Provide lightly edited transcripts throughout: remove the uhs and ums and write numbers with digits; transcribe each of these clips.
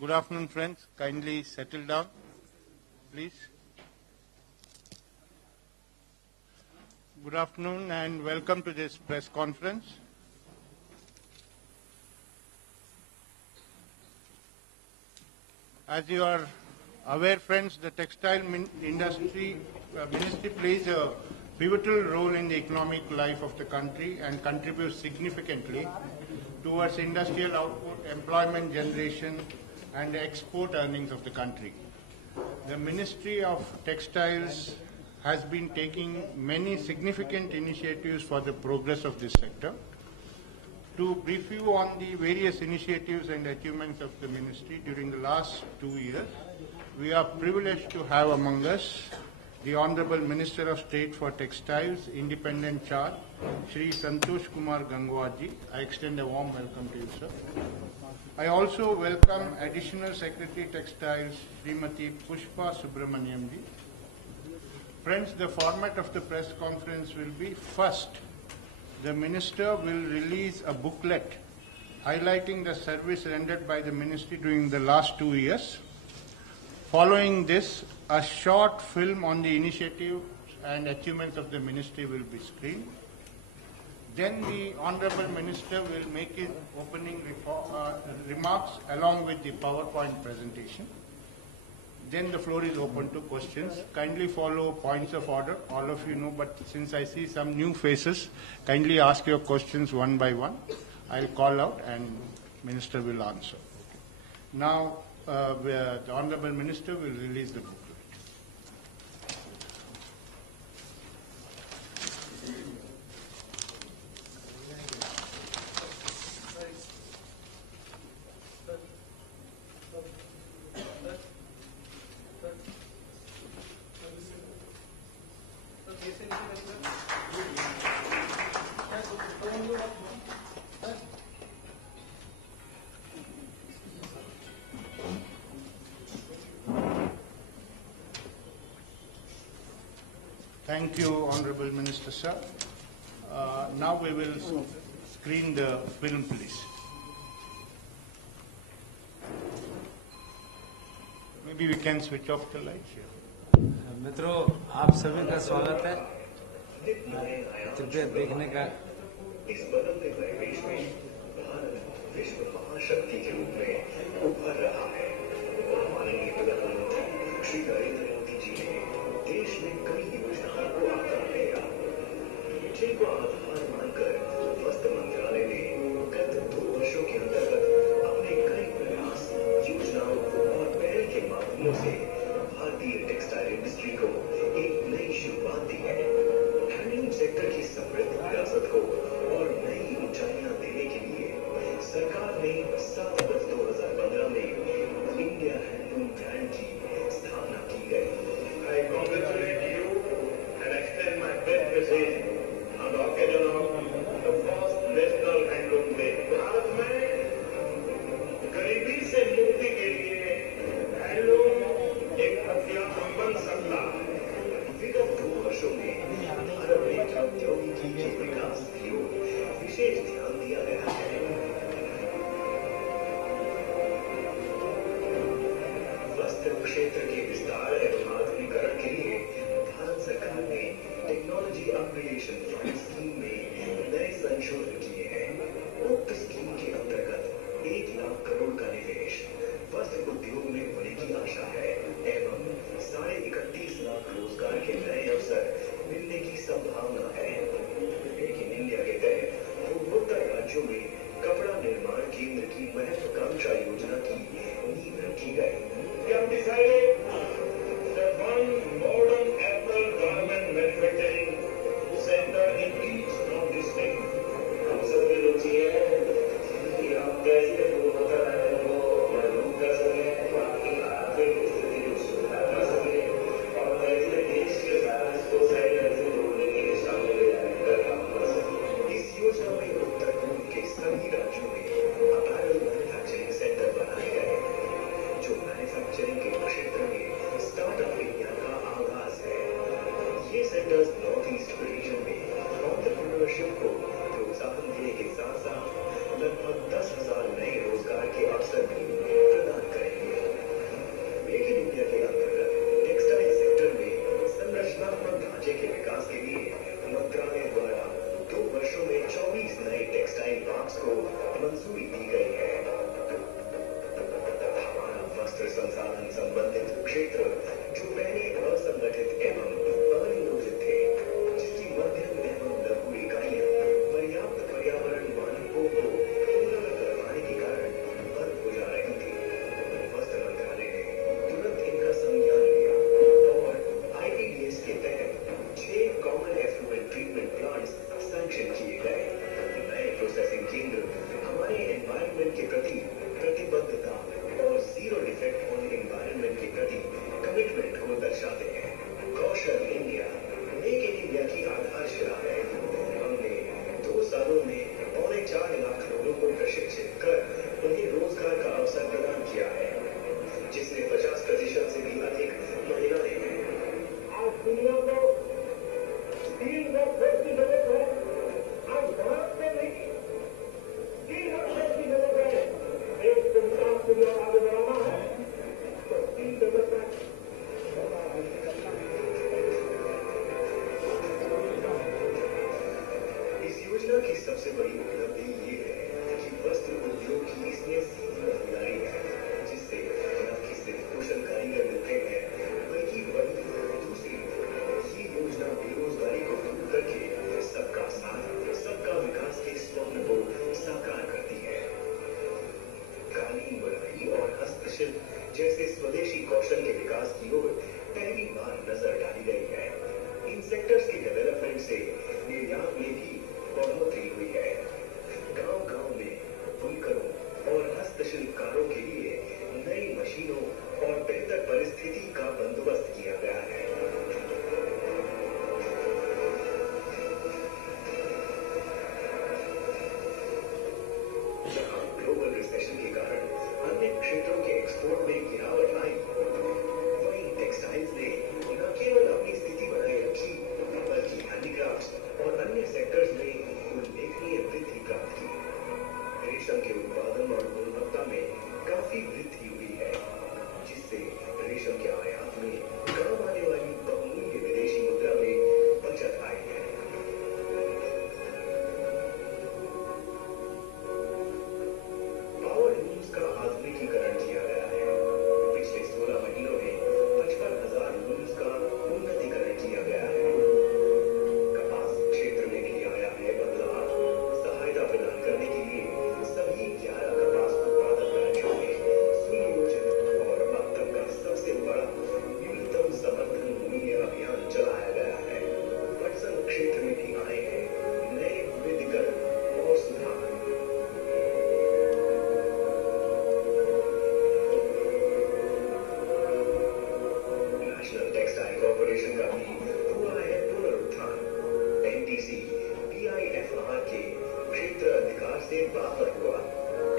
Good afternoon, friends. Kindly settle down, please. Good afternoon and welcome to this press conference. As you are aware, friends, the textile industry ministry plays a pivotal role in the economic life of the country and contributes significantly towards industrial output, employment generation, and the export earnings of the country. The Ministry of Textiles has been taking many significant initiatives for the progress of this sector. To brief you on the various initiatives and achievements of the ministry during the last 2 years, we are privileged to have among us the Honorable Minister of State for Textiles, Independent Charge, Shri Santosh Kumar Gangwar ji. I extend a warm welcome to you, sir. I also welcome Additional Secretary Textiles, Srimati Pushpa Subramaniam ji. Friends, the format of the press conference will be: first, the Minister will release a booklet highlighting the service rendered by the Ministry during the last 2 years. Following this, a short film on the initiatives and achievements of the Ministry will be screened. Then the Honorable Minister will make his opening remarks along with the PowerPoint presentation. Then the floor is open to questions. Kindly follow points of order. All of you know, but since I see some new faces, kindly ask your questions one by one. I'll call out and Minister will answer. Now, the Honorable Minister will release the booklet. Thank you, Honorable Minister, sir. Now we will screen the film, please. Maybe we can switch off the lights here. मित्रों, आप सभी का स्वागत है। कृपया देखने का। इस बदलते परिवेश में भारत विश्व महाशक्ति के रूप में उभर रहा है। माननीय प्रधानमंत्री श्री नरेंद्र मोदी जी ने देश में कई योजनाओं को आकार दिया। जिनको आधार मानकर वस्त्र मंत्रालय ने गत 2 वर्षों के अंतर्गत अपने कई प्रयास, योजनाओं और पहल के माध्यमों से भारतीय टेक्सटाइल इंडस्ट्री को एक नई शुरुआत दी है। हैंडलूम सेक्टर की समृद्ध विरासत को और नई ऊंचाइयां देने के लिए सरकार ने 7 अगस्त 2015 में इंडिया हैंडलूम ब्रांड की स्थापना की है। कॉर्पोरेशन का भी हुआ है पुनरुत्थान। एनटीसी पीआईएफआर के क्षेत्र अधिकार से बाहर हुआ।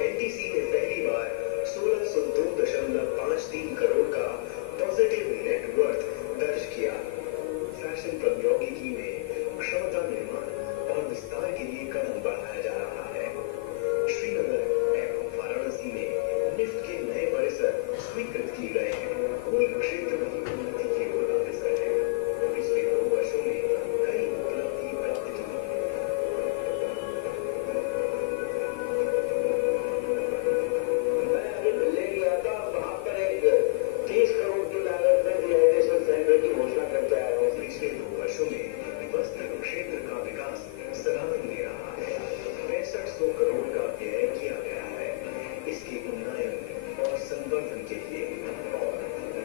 एनटीसी ने पहली बार 1602.53 करोड़ का पॉजिटिव नेटवर्थ दर्ज किया। फैशन प्रौद्योगिकी में क्षमता निर्माण और विस्तार के लिए कदम बढ़ाया जा रहा है। श्रीनगर एवं वाराणसी में निफ्ट के नए परिसर स्वीकृत किए गए हैं। कोई क्षेत्र भी उन्नति की ओर अग्रसर है। पिछले 2 वर्षों में कई उपलब्धि प्राप्त की। मैं अभी दिल्ली गया था, वहां पर एक 30 करोड़ की लागत में डिहाइड्रेशन सेंटर की घोषणा करके आया हूँ। पिछले 2 वर्षों में वस्त्र क्षेत्र का विकास सराहनीय रहा है। 6500 करोड़ का व्यय किया गया है इसके उन्नयन और संवर्धन के लिए और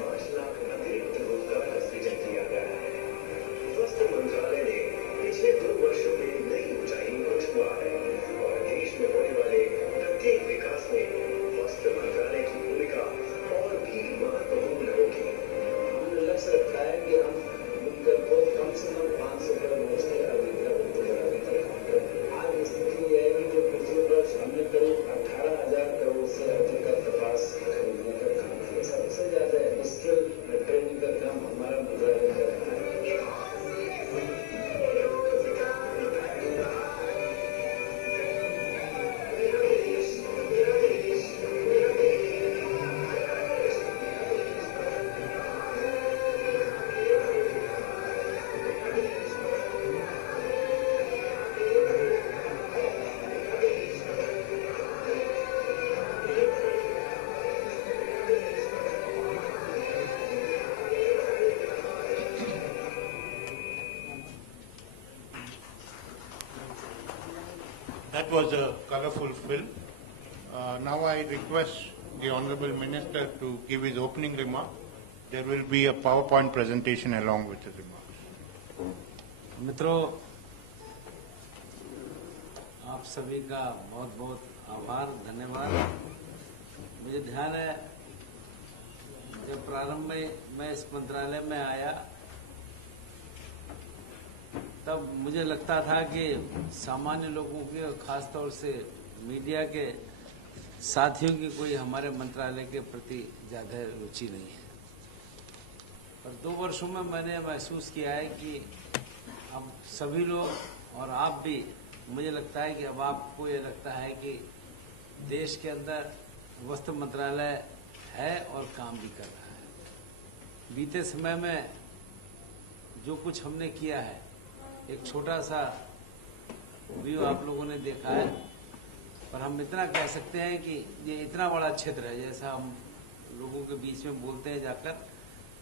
5 लाख अतिरिक्त रोजगार का सृजन किया गया है। वस्त्र मंत्रालय ने पिछले 2 वर्षों में नई ऊंचाइयों को छुआ है और देश में होने वाले प्रत्येक विकास में वस्त्र मंत्रालय की भूमिका और भी महत्वपूर्ण होगी। हमें लक्ष्य रखा है कि हम मिलकर को कम से कम 500 करोड़ वस्तु आज स्थिति यह है कि जो पिछले वर्ष हमने करीब 18,000 करोड़ से अधिक का कपास खरीदने का काम किया। सबसे ज्यादा स्किल ट्रेनिंग का काम हमारा मंत्रालय कर रहा है। That was a colorful film. Now I request the Honorable Minister to give his opening remark. There will be a PowerPoint presentation along with his remarks. मित्रों, आप सभी का बहुत बहुत आभार, धन्यवाद। मुझे ध्यान है जब प्रारंभ में मैं इस मंत्रालय में आया तब मुझे लगता था कि सामान्य लोगों की और खासतौर से मीडिया के साथियों की कोई हमारे मंत्रालय के प्रति ज्यादा रुचि नहीं है। पर 2 वर्षों में मैंने महसूस किया है कि अब सभी लोग और आप भी, मुझे लगता है कि अब आपको ये लगता है कि देश के अंदर वस्त्र मंत्रालय है और काम भी कर रहा है। बीते समय में जो कुछ हमने किया है, एक छोटा सा व्यू आप लोगों ने देखा है, पर हम इतना कह सकते हैं कि ये इतना बड़ा क्षेत्र है, जैसा हम लोगों के बीच में बोलते हैं जाकर,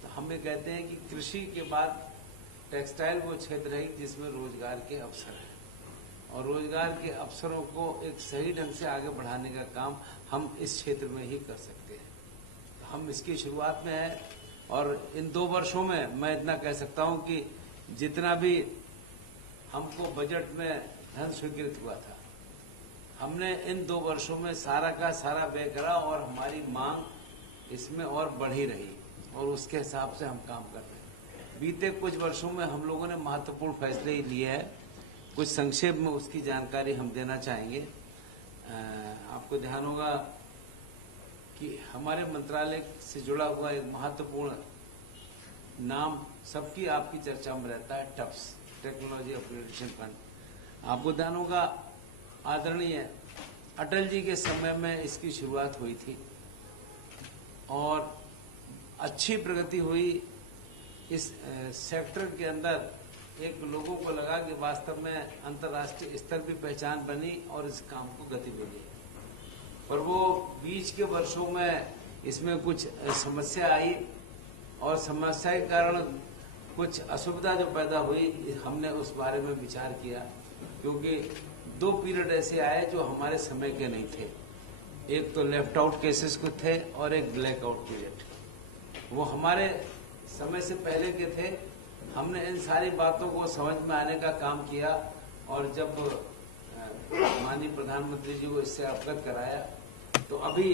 तो हम ये कहते हैं कि कृषि के बाद टेक्सटाइल वो क्षेत्र है जिसमें रोजगार के अवसर है और रोजगार के अवसरों को एक सही ढंग से आगे बढ़ाने का काम हम इस क्षेत्र में ही कर सकते हैं। तो हम इसकी शुरुआत में हैं और इन 2 वर्षों में मैं इतना कह सकता हूं कि जितना भी हमको बजट में धन स्वीकृत हुआ था, हमने इन 2 वर्षों में सारा का सारा व्यय करा और हमारी मांग इसमें और बढ़ी रही और उसके हिसाब से हम काम कर रहे हैं। बीते कुछ वर्षों में हम लोगों ने महत्वपूर्ण फैसले लिए हैं। कुछ संक्षेप में उसकी जानकारी हम देना चाहेंगे। आपको ध्यान होगा कि हमारे मंत्रालय से जुड़ा हुआ एक महत्वपूर्ण नाम सबकी आपकी चर्चा में रहता है, टप्स, टेक्नोलॉजी अपग्रेडेशन फंड। आपको ध्यान होगा आदरणीय अटल जी के समय में इसकी शुरुआत हुई थी और अच्छी प्रगति हुई। इस सेक्टर के अंदर एक लोगों को लगा कि वास्तव में अंतर्राष्ट्रीय स्तर की पहचान बनी और इस काम को गति मिली। पर वो बीच के वर्षों में इसमें कुछ समस्या आई और समस्या के कारण कुछ असुविधा जो पैदा हुई, हमने उस बारे में विचार किया, क्योंकि 2 पीरियड ऐसे आए जो हमारे समय के नहीं थे। एक तो लेफ्ट आउट केसेस को थे और एक ब्लैक आउट पीरियड। वो हमारे समय से पहले के थे। हमने इन सारी बातों को समझ में आने का काम किया और जब माननीय प्रधानमंत्री जी को इससे अवगत कराया तो अभी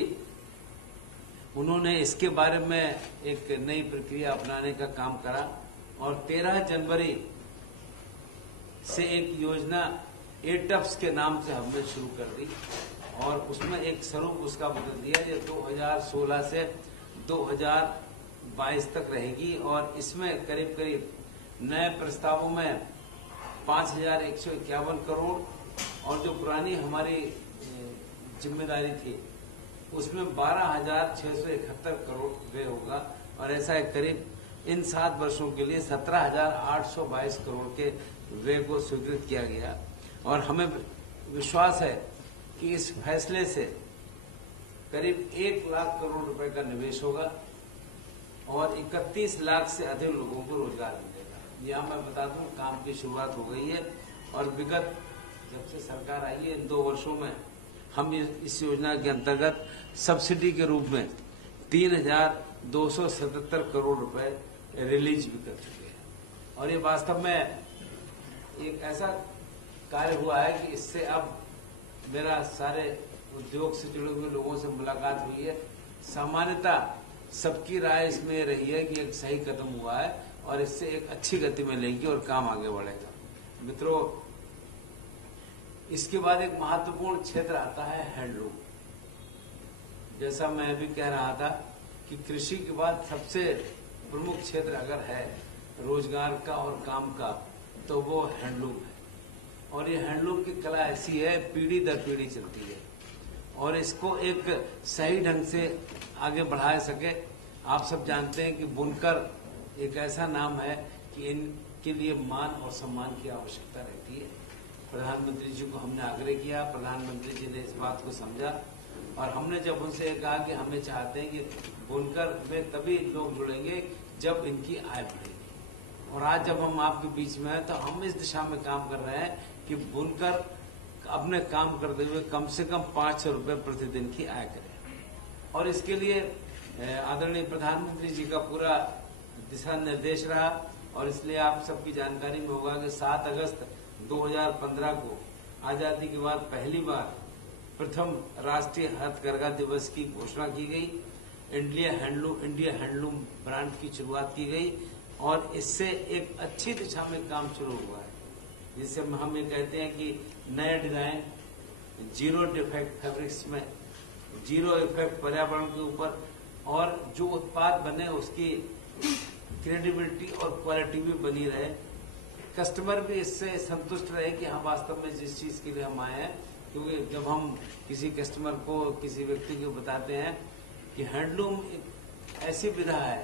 उन्होंने इसके बारे में एक नई प्रक्रिया अपनाने का काम करा और 13 जनवरी से एक योजना एटप्स के नाम से हमने शुरू कर दी और उसमें एक स्वरूप उसका बदल दिया। ये 2016 से 2022 तक रहेगी और इसमें करीब करीब नए प्रस्तावों में 5,151 करोड़ और जो पुरानी हमारी जिम्मेदारी थी उसमें 12,671 करोड़ व्यय होगा और ऐसा है करीब इन 7 वर्षों के लिए 17,822 करोड़ के व्यय को स्वीकृत किया गया और हमें विश्वास है कि इस फैसले से करीब 1 लाख करोड़ रुपए का निवेश होगा और 31 लाख से अधिक लोगों को रोजगार मिलेगा। यहां मैं बता दूं काम की शुरुआत हो गई है और विगत जब से सरकार आई है इन 2 वर्षों में हम इस योजना के अंतर्गत सब्सिडी के रूप में 3,277 करोड़ रुपए रिलीज भी कर चुके हैं और ये वास्तव में एक ऐसा कार्य हुआ है कि इससे अब मेरा सारे उद्योग से जुड़े हुए लोगों से मुलाकात हुई है। सामान्यतः सबकी राय इसमें रही है कि एक सही कदम हुआ है और इससे एक अच्छी गति में लेगी और काम आगे बढ़ेगा। मित्रों, इसके बाद एक महत्वपूर्ण क्षेत्र आता है हैंडलूम। जैसा मैं भी कह रहा था कि कृषि के बाद सबसे प्रमुख क्षेत्र अगर है रोजगार का और काम का तो वो हैंडलूम है और ये हैंडलूम की कला ऐसी है पीढ़ी दर पीढ़ी चलती है और इसको एक सही ढंग से आगे बढ़ा सके। आप सब जानते हैं कि बुनकर एक ऐसा नाम है कि इनके लिए मान और सम्मान की आवश्यकता रहती है। प्रधानमंत्री जी को हमने आग्रह किया, प्रधानमंत्री जी ने इस बात को समझा और हमने जब उनसे कहा कि हमें चाहते हैं कि बुनकर में तभी लोग जुड़ेंगे जब इनकी आय बढ़ेगी और आज जब हम आपके बीच में हैं तो हम इस दिशा में काम कर रहे हैं कि बुनकर अपने काम करते हुए कम से कम 500 रुपए प्रतिदिन की आय करें और इसके लिए आदरणीय प्रधानमंत्री जी का पूरा दिशा निर्देश रहा और इसलिए आप सबकी जानकारी में होगा कि 7 अगस्त 2015 को आजादी के बाद पहली बार प्रथम राष्ट्रीय हथकरघा दिवस की घोषणा की गई। इंडिया हैंडलूम ब्रांड की शुरुआत की गई और इससे एक अच्छी दिशा में काम शुरू हुआ है जिससे हम ये कहते हैं कि नए डिजाइन, जीरो डिफेक्ट फैब्रिक्स में, जीरो इफेक्ट पर्यावरण के ऊपर और जो उत्पाद बने उसकी क्रेडिबिलिटी और क्वालिटी भी बनी रहे, कस्टमर भी इससे संतुष्ट रहे कि हाँ वास्तव में जिस चीज के लिए हम आए हैं। क्योंकि जब हम किसी कस्टमर को, किसी व्यक्ति को बताते हैं कि हैंडलूम एक ऐसी विधा है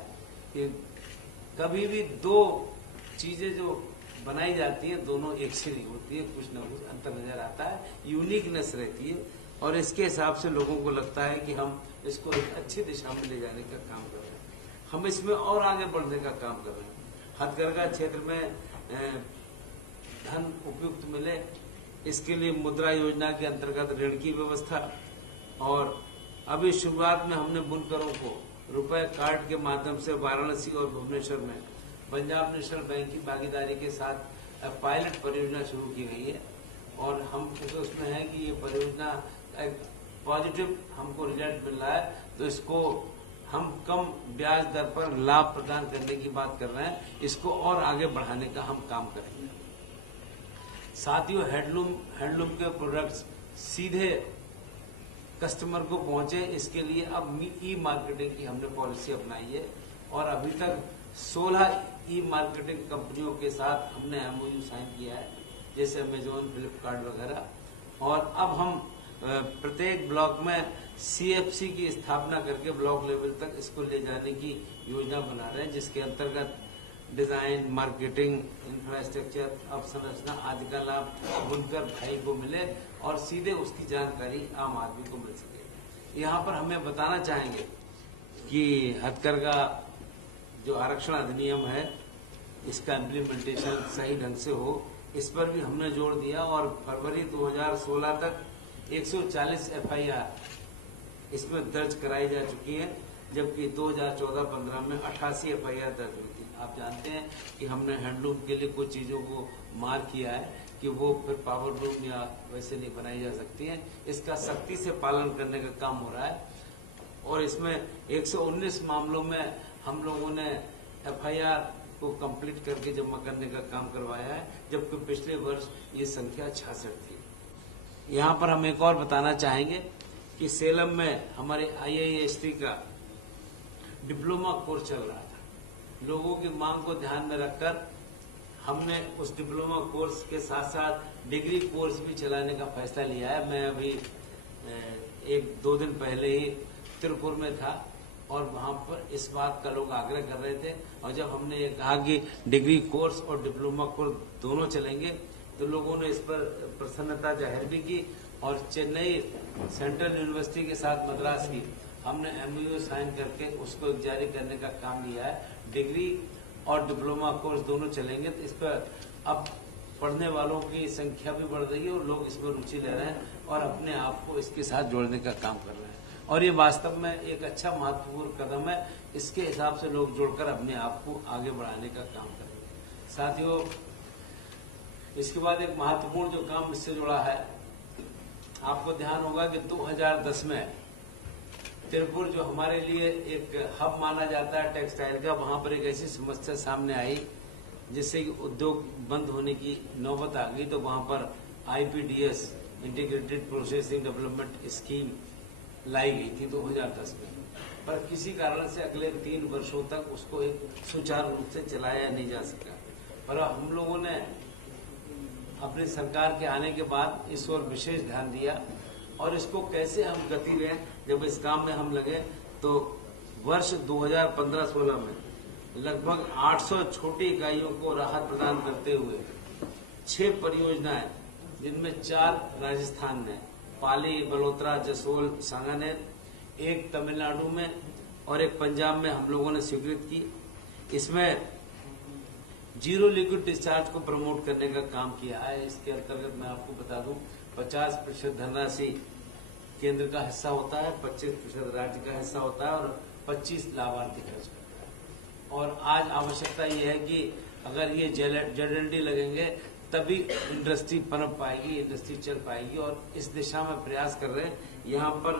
कि कभी भी 2 चीजें जो बनाई जाती है दोनों एक से नहीं होती है, कुछ न कुछ अंतर नजर आता है, यूनिकनेस रहती है और इसके हिसाब से लोगों को लगता है कि हम इसको एक अच्छी दिशा में ले जाने का काम कर रहे हैं। हम इसमें और आगे बढ़ने का काम कर रहे हैं। हथकरघा क्षेत्र में धन उपयुक्त मिले इसके लिए मुद्रा योजना के अंतर्गत ऋण की व्यवस्था और अभी शुरुआत में हमने बुनकरों को रुपए कार्ड के माध्यम से वाराणसी और भुवनेश्वर में पंजाब नेशनल बैंक की भागीदारी के साथ पायलट परियोजना शुरू की गई है और हम उसमें है कि ये परियोजना एक पॉजिटिव हमको रिजल्ट मिल रहा है तो इसको हम कम ब्याज दर पर लाभ प्रदान करने की बात कर रहे हैं, इसको और आगे बढ़ाने का हम काम करेंगे। साथियों, हैंडलूम के प्रोडक्ट्स सीधे कस्टमर को पहुंचे इसके लिए अब ई मार्केटिंग की हमने पॉलिसी अपनाई है और अभी तक 16 ई मार्केटिंग कंपनियों के साथ हमने एमओयू साइन किया है, जैसे अमेजोन, फ्लिपकार्ट वगैरह। और अब हम प्रत्येक ब्लॉक में सीएफसी की स्थापना करके ब्लॉक लेवल तक इसको ले जाने की योजना बना रहे हैं, जिसके अंतर्गत डिजाइन, मार्केटिंग, इंफ्रास्ट्रक्चर, अवसंरचना आदि का लाभ बुनकर भाई को मिले और सीधे उसकी जानकारी आम आदमी को मिल सके। यहाँ पर हमें बताना चाहेंगे कि हथकरघा जो आरक्षण अधिनियम है इसका इम्प्लीमेंटेशन सही ढंग से हो, इस पर भी हमने जोर दिया और फरवरी 2016 तक 140 एफआईआर इसमें दर्ज कराई जा चुकी है, जबकि 2014-15 में 88 एफआईआर दर्ज हुई थी। आप जानते हैं कि हमने हैंडलूम के लिए कुछ चीजों को मार्क किया है कि वो फिर पावर लूम या वैसे नहीं बनाई जा सकती हैं। इसका सख्ती से पालन करने का काम हो रहा है और इसमें 119 मामलों में हम लोगों ने एफआईआर को कंप्लीट करके जमा करने का काम करवाया है, जबकि पिछले वर्ष ये संख्या 66 थी। यहाँ पर हम एक और बताना चाहेंगे कि सेलम में हमारे IIST का डिप्लोमा कोर्स चल रहा था। लोगों की मांग को ध्यान में रखकर हमने उस डिप्लोमा कोर्स के साथ साथ डिग्री कोर्स भी चलाने का फैसला लिया है। मैं अभी 1-2 दिन पहले ही तिरुपुर में था और वहां पर इस बात का लोग आग्रह कर रहे थे, और जब हमने ये कहा कि डिग्री कोर्स और डिप्लोमा कोर्स दोनों चलेंगे तो लोगों ने इस पर प्रसन्नता जाहिर भी की। और चेन्नई सेंट्रल यूनिवर्सिटी के साथ मद्रास की हमने MOU साइन करके उसको जारी करने का काम लिया है। डिग्री और डिप्लोमा कोर्स दोनों चलेंगे, तो इस पर अब पढ़ने वालों की संख्या भी बढ़ रही है और लोग इसमें रुचि ले रहे हैं और अपने आप को इसके साथ जोड़ने का काम कर रहे हैं, और ये वास्तव में एक अच्छा महत्वपूर्ण कदम है। इसके हिसाब से लोग जुड़कर अपने आप को आगे बढ़ाने का काम करेंगे। साथियों, इसके बाद एक महत्वपूर्ण जो काम इससे जुड़ा है, आपको ध्यान होगा कि 2010 में तिरुपुर जो हमारे लिए एक हब माना जाता है टेक्सटाइल का, वहां पर एक ऐसी समस्या सामने आई जिससे कि उद्योग बंद होने की नौबत आ गई। तो वहां पर IPDS integrated processing development scheme लाई गई थी 2010 में, पर किसी कारण से अगले 3 वर्षों तक उसको एक सुचारू रूप से चलाया नहीं जा सका। पर हम लोगों ने अपनी सरकार के आने के बाद इस ओर विशेष ध्यान दिया और इसको कैसे हम गति दें। जब इस काम में हम लगे तो वर्ष 2015-16 में लगभग 800 छोटी इकाइयों को राहत प्रदान करते हुए 6 परियोजनाएं, जिनमें 4 राजस्थान में, पाली, बलोत्रा, जसोल, सांगानेर, 1 तमिलनाडु में और 1 पंजाब में हम लोगों ने स्वीकृत की। इसमें जीरो लिक्विड डिस्चार्ज को प्रमोट करने का काम किया है। इसके अंतर्गत मैं आपको बता दूं 50% धनराशि केंद्र का हिस्सा होता है, 25% राज्य का हिस्सा होता है और 25 लाभार्थी खर्च करता है। और आज आवश्यकता यह है कि अगर ये ZLD लगेंगे तभी इंडस्ट्री पनप पाएगी, इंडस्ट्री चल पाएगी, और इस दिशा में प्रयास कर रहे हैं। यहाँ पर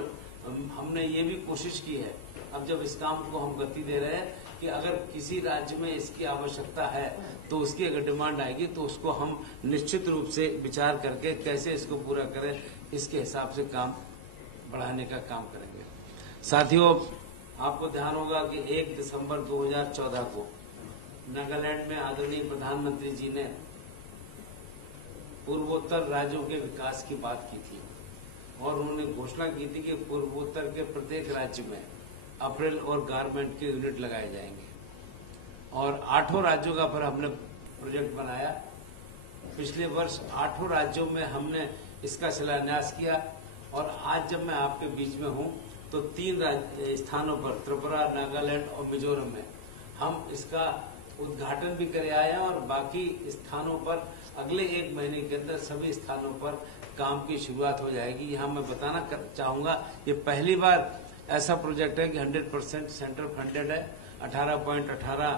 हमने ये भी कोशिश की है, अब जब इस काम को हम गति दे रहे हैं, कि अगर किसी राज्य में इसकी आवश्यकता है तो उसकी अगर डिमांड आएगी तो उसको हम निश्चित रूप से विचार करके कैसे इसको पूरा करें, इसके हिसाब से काम बढ़ाने का काम करेंगे। साथियों, आपको ध्यान होगा कि 1 दिसंबर 2014 को नागालैंड में आदरणीय प्रधानमंत्री जी ने पूर्वोत्तर राज्यों के विकास की बात की थी और उन्होंने घोषणा की थी कि पूर्वोत्तर के प्रत्येक राज्य में अप्रैल और गारमेंट के यूनिट लगाए जाएंगे, और 8 राज्यों का फिर हमने प्रोजेक्ट बनाया। पिछले वर्ष 8 राज्यों में हमने इसका शिलान्यास किया, और आज जब मैं आपके बीच में हूं तो 3 स्थानों पर, त्रिपुरा, नागालैंड और मिजोरम में हम इसका उद्घाटन भी करे आए हैं, और बाकी स्थानों पर अगले 1 महीने के अंदर सभी स्थानों पर काम की शुरुआत हो जाएगी। यहाँ मैं बताना चाहूंगा, ये पहली बार ऐसा प्रोजेक्ट है कि 100% सेंट्रल फंडेड है, 18.18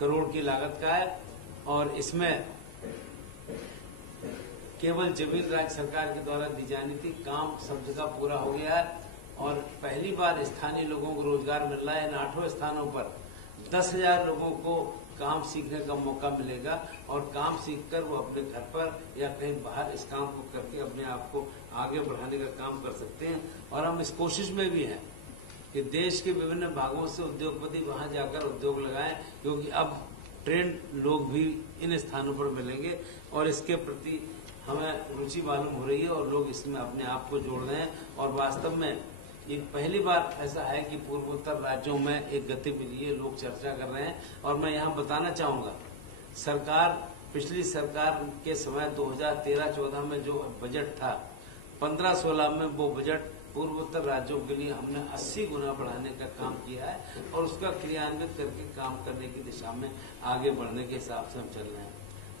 करोड़ की लागत का है, और इसमें केवल जमीन राज्य सरकार के द्वारा दी जानी थी। काम सब जगह पूरा हो गया है और पहली बार स्थानीय लोगों को रोजगार मिल रहा है। इन 8 स्थानों पर 10,000 लोगों को काम सीखने का मौका मिलेगा, और काम सीखकर वो अपने घर पर या कहीं बाहर इस काम को करके अपने आप को आगे बढ़ाने का काम कर सकते हैं। और हम इस कोशिश में भी हैं कि देश के विभिन्न भागों से उद्योगपति वहां जाकर उद्योग लगाएं, क्योंकि अब ट्रेंड लोग भी इन स्थानों पर मिलेंगे और इसके प्रति हमें रुचि मालूम हो रही है और लोग इसमें अपने आप को जोड़ रहे हैं। और वास्तव में ये पहली बार ऐसा है कि पूर्वोत्तर राज्यों में एक गतिविधि है, लोग चर्चा कर रहे हैं। और मैं यहाँ बताना चाहूंगा, पिछली सरकार के समय 2013-14 में जो बजट था, 15-16 में वो बजट पूर्वोत्तर राज्यों के लिए हमने 80 गुना बढ़ाने का काम किया है, और उसका क्रियान्वित करके काम करने की दिशा में आगे बढ़ने के हिसाब से हम चल रहे हैं।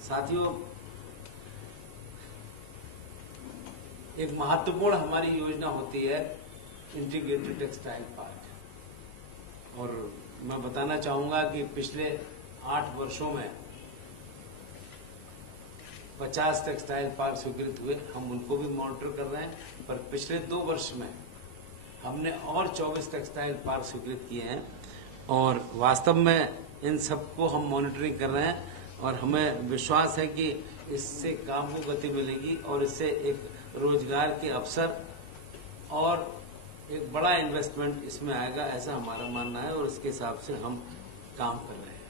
साथियों, एक महत्वपूर्ण हमारी योजना होती है इंटीग्रेटेड टेक्सटाइल पार्क, और मैं बताना चाहूंगा कि पिछले 8 वर्षों में 50 टेक्सटाइल पार्क स्वीकृत हुए, हम उनको भी मॉनिटर कर रहे हैं। पर पिछले 2 वर्ष में हमने और 24 टेक्सटाइल पार्क स्वीकृत किए हैं, और वास्तव में इन सबको हम मॉनिटरिंग कर रहे हैं और हमें विश्वास है कि इससे काम को गति मिलेगी और इससे एक रोजगार के अवसर और एक बड़ा इन्वेस्टमेंट इसमें आएगा, ऐसा हमारा मानना है और इसके हिसाब से हम काम कर रहे हैं।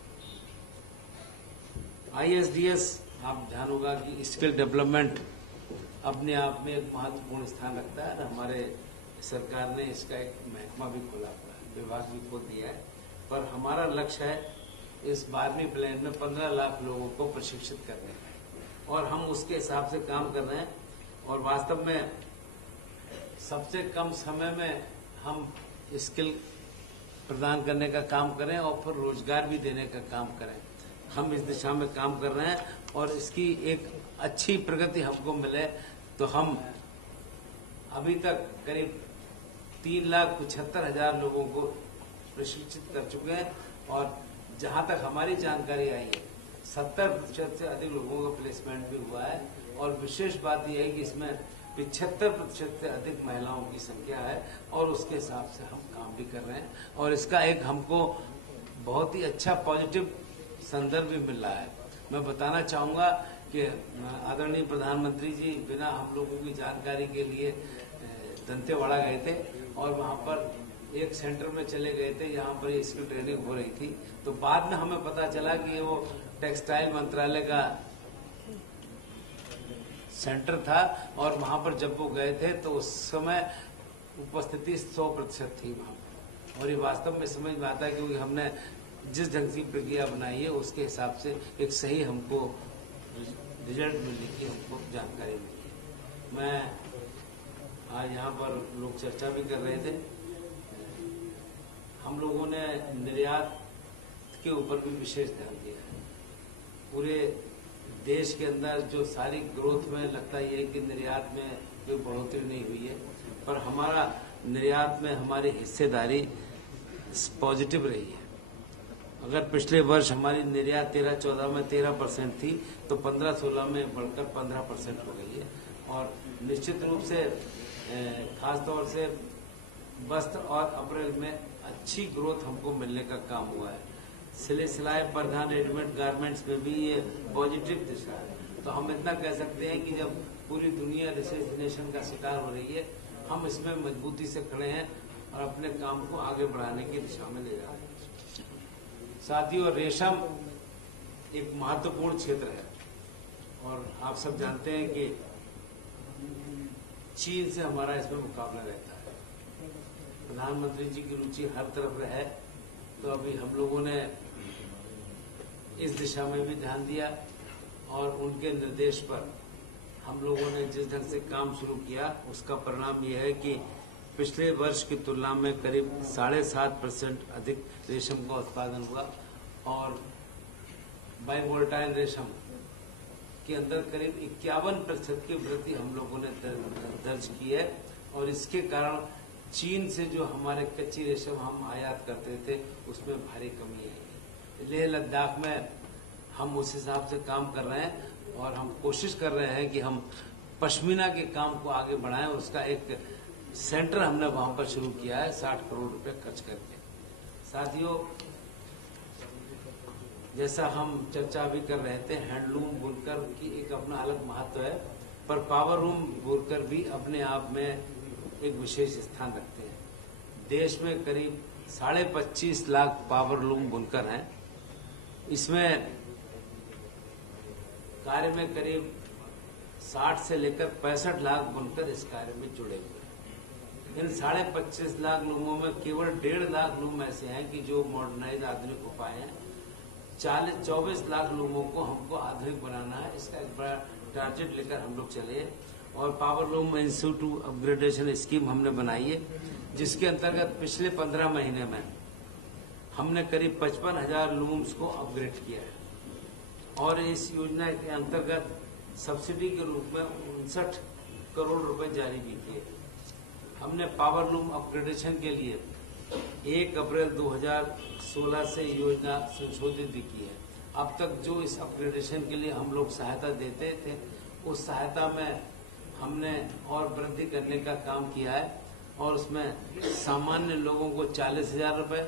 ISDS आप ध्यान होगा कि स्किल डेवलपमेंट अपने आप में एक महत्वपूर्ण स्थान रखता है और हमारे सरकार ने इसका एक महकमा भी खोला हुआ है, विभाग भी खोल दिया है। पर हमारा लक्ष्य है इस 12वीं प्लान में 15 लाख लोगों को प्रशिक्षित करने का और हम उसके हिसाब से काम कर रहे हैं और वास्तव में सबसे कम समय में हम स्किल प्रदान करने का काम करें और फिर रोजगार भी देने का काम करें। हम इस दिशा में काम कर रहे हैं और इसकी एक अच्छी प्रगति हमको मिले तो हम अभी तक करीब 3,75,000 लोगों को प्रशिक्षित कर चुके हैं और जहां तक हमारी जानकारी आई है 70% से अधिक लोगों का प्लेसमेंट भी हुआ है और विशेष बात यह है कि इसमें 75% से अधिक महिलाओं की संख्या है और उसके हिसाब से हम काम भी कर रहे हैं और इसका एक हमको बहुत ही अच्छा पॉजिटिव संदर्भ भी मिल रहा है। मैं बताना चाहूंगा कि आदरणीय प्रधानमंत्री जी बिना हम लोगों की जानकारी के लिए दंतेवाड़ा गए थे और वहां पर एक सेंटर में चले गए थे जहां पर ये स्किल ट्रेनिंग हो रही थी। तो बाद में हमें पता चला कि वो टेक्सटाइल मंत्रालय का सेंटर था और वहां पर जब वो गए थे तो उस समय उपस्थिति 100% थी वहां और ये वास्तव में समझ में आता है क्योंकि हमने जिस ढंग की प्रक्रिया बनाई है उसके हिसाब से एक सही हमको रिजल्ट मिलने की हमको जानकारी मिली। मैं आज यहाँ पर लोग चर्चा भी कर रहे थे, हम लोगों ने निर्यात के ऊपर भी विशेष ध्यान दिया है। पूरे देश के अंदर जो सारी ग्रोथ में लगता है कि निर्यात में कोई बढ़ोतरी नहीं हुई है, पर हमारा निर्यात में हमारी हिस्सेदारी पॉजिटिव रही है। अगर पिछले वर्ष हमारी निर्यात 13-14 में 13% थी तो 15-16 में बढ़कर 15% हो गई है और निश्चित रूप से खास तौर से वस्त्र और अप्रैल में अच्छी ग्रोथ हमको मिलने का काम हुआ है। सिले सिलाए परिधान रेडीमेड गारमेंट्स में भी ये पॉजिटिव दिशा है। तो हम इतना कह सकते हैं कि जब पूरी दुनिया रिसेशन का शिकार हो रही है, हम इसमें मजबूती से खड़े हैं और अपने काम को आगे बढ़ाने की दिशा में ले जा रहे हैं। साथियों, रेशम एक महत्वपूर्ण क्षेत्र है और आप सब जानते हैं कि चीन से हमारा इसमें मुकाबला रहता है। प्रधानमंत्री जी की रुचि हर तरफ है तो अभी हम लोगों ने इस दिशा में भी ध्यान दिया और उनके निर्देश पर हम लोगों ने जिस ढंग से काम शुरू किया उसका परिणाम यह है कि पिछले वर्ष की तुलना में करीब 7.5% अधिक रेशम का उत्पादन हुआ और बाइवोल्टाइन रेशम के अंदर करीब 51% की वृद्धि हम लोगों ने दर्ज की है और इसके कारण चीन से जो हमारे कच्ची रेशम हम आयात करते थे उसमें भारी कमी आई। लेह लद्दाख में हम उस हिसाब से काम कर रहे हैं और हम कोशिश कर रहे हैं कि हम पश्मीना के काम को आगे बढ़ाएं और उसका एक सेंटर हमने वहां पर शुरू किया है 60 करोड़ रुपए खर्च करके। साथियों, जैसा हम चर्चा भी कर रहे थे, हैंडलूम बुनकर की एक अपना अलग महत्व है, पर पावर लूम बुनकर भी अपने आप में एक विशेष स्थान रखते हैं। देश में करीब 25.5 लाख पावर लूम बुनकर हैं। इसमें कार्य में करीब 60 से लेकर 65 लाख बुनकर इस कार्य में जुड़े हुए हैं। इन 25.5 लाख लूमों में केवल 1.5 लाख लूम ऐसे हैं कि जो मॉडर्नाइज आधुनिक उपाय हैं। 24 लाख लूमों को हमको आधुनिक बनाना है, इसका एक बड़ा टारगेट लेकर हम लोग चले और power loom institute upgradation scheme हमने बनाई है, जिसके अंतर्गत पिछले 15 महीने में हमने करीब 55,000 लूम्स को अपग्रेड किया है और इस योजना के अंतर्गत सब्सिडी के रूप में 59 करोड़ रुपए जारी भी किए। हमने पावर लूम अपग्रेडेशन के लिए 1 अप्रैल 2016 से योजना संशोधित भी की है। अब तक जो इस अपग्रेडेशन के लिए हम लोग सहायता देते थे, उस सहायता में हमने और वृद्धि करने का काम किया है और उसमें सामान्य लोगों को 40,000 रुपए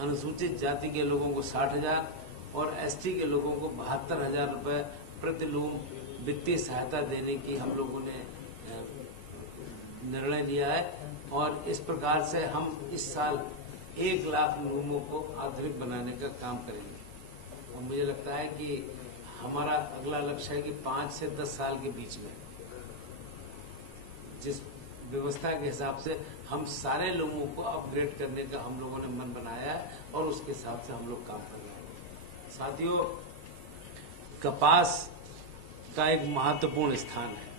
अनुसूचित जाति के लोगों को 60,000 और एसटी के लोगों को 72,000 रुपए प्रति लूम वित्तीय सहायता देने की हम लोगों ने निर्णय लिया है। और इस प्रकार से हम इस साल 1 लाख लूमों को आधुनिक बनाने का काम करेंगे। और मुझे लगता है कि हमारा अगला लक्ष्य है कि 5 से 10 साल के बीच में जिस व्यवस्था के हिसाब से हम सारे लोगों को अपग्रेड करने का हम लोगों ने मन बनाया है और उसके हिसाब से हम लोग काम कर रहे हैं। साथियों, कपास का एक महत्वपूर्ण स्थान है।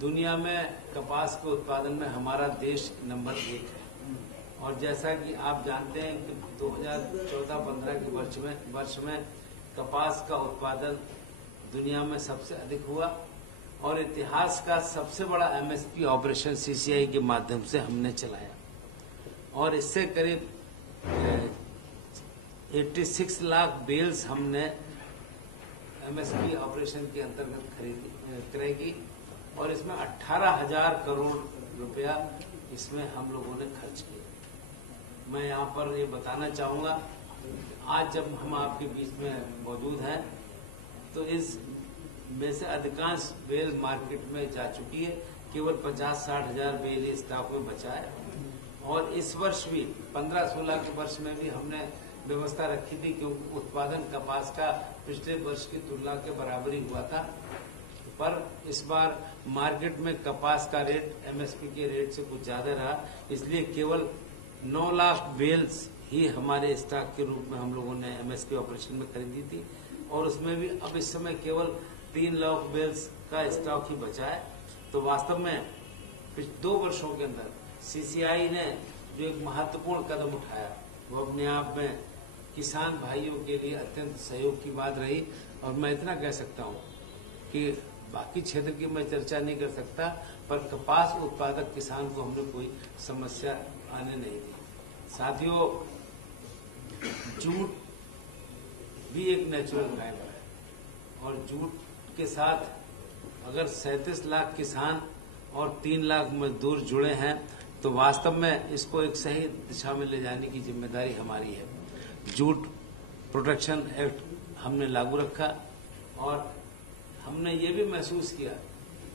दुनिया में कपास के उत्पादन में हमारा देश नंबर 1 है। और जैसा कि आप जानते हैं कि 2014-15 के वर्ष में कपास का उत्पादन दुनिया में सबसे अधिक हुआ और इतिहास का सबसे बड़ा एमएसपी ऑपरेशन सीसीआई के माध्यम से हमने चलाया और इससे करीब 86 लाख बेल्स हमने एमएसपी ऑपरेशन के अंतर्गत क्रय की और इसमें 18,000 करोड़ रुपया इसमें हम लोगों ने खर्च किया। मैं यहाँ पर ये बताना चाहूंगा, आज जब हम आपके बीच में मौजूद हैं तो इस में से अधिकांश बेल मार्केट में जा चुकी है, केवल 50-60 हजार बेल स्टॉक में बचा है। और इस वर्ष भी 15-16 के वर्ष में भी हमने व्यवस्था रखी थी क्योंकि उत्पादन कपास का पिछले वर्ष की तुलना के बराबर ही हुआ था। पर इस बार मार्केट में कपास का रेट एमएसपी के रेट से कुछ ज्यादा रहा, इसलिए केवल 9 लाख बेल्स ही हमारे स्टॉक के रूप में हम लोगों ने एमएसपी ऑपरेशन में खरीदी थी और उसमें भी अब इस समय केवल 3 लाख बेल्स का स्टॉक ही बचा है। तो वास्तव में पिछले 2 वर्षों के अंदर सीसीआई ने जो एक महत्वपूर्ण कदम उठाया वो अपने आप में किसान भाइयों के लिए अत्यंत सहयोग की बात रही। और मैं इतना कह सकता हूं कि बाकी क्षेत्र की मैं चर्चा नहीं कर सकता, पर कपास उत्पादक किसान को हमने कोई समस्या आने नहीं दी। साथियों, जूट भी एक नेचुरल फाइबर है और जूट के साथ अगर 37 लाख किसान और 3 लाख मजदूर जुड़े हैं तो वास्तव में इसको एक सही दिशा में ले जाने की जिम्मेदारी हमारी है। जूट प्रोटेक्शन एक्ट हमने लागू रखा और हमने ये भी महसूस किया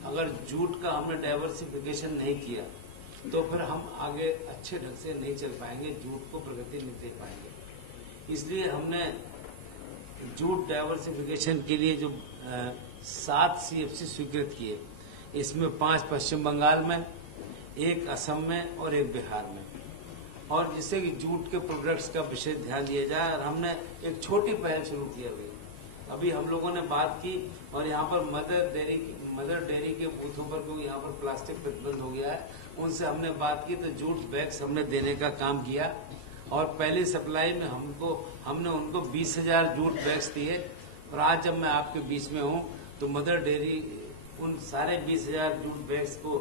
अगर जूट का हमने डाइवर्सिफिकेशन नहीं किया तो फिर हम आगे अच्छे ढंग से नहीं चल पाएंगे, जूट को प्रगति नहीं दे पाएंगे। इसलिए हमने जूट डाइवर्सिफिकेशन के लिए जो 7 सीएफसी स्वीकृत किए, इसमें 5 पश्चिम बंगाल में, 1 असम में और 1 बिहार में, और जिससे कि जूट के प्रोडक्ट्स का विशेष ध्यान दिया जाए। और हमने एक छोटी पहल शुरू की है। अभी हम लोगों ने बात की और यहाँ पर मदर डेयरी के बूथों पर, क्योंकि यहाँ पर प्लास्टिक प्रतिबंध हो गया है, उनसे हमने बात की तो जूट बैग्स हमने देने का काम किया और पहली सप्लाई में हमने उनको 20,000 जूट बैग्स दिए। और आज जब मैं आपके बीच में हूँ तो मदर डेयरी उन सारे 20,000 जूट बैग्स को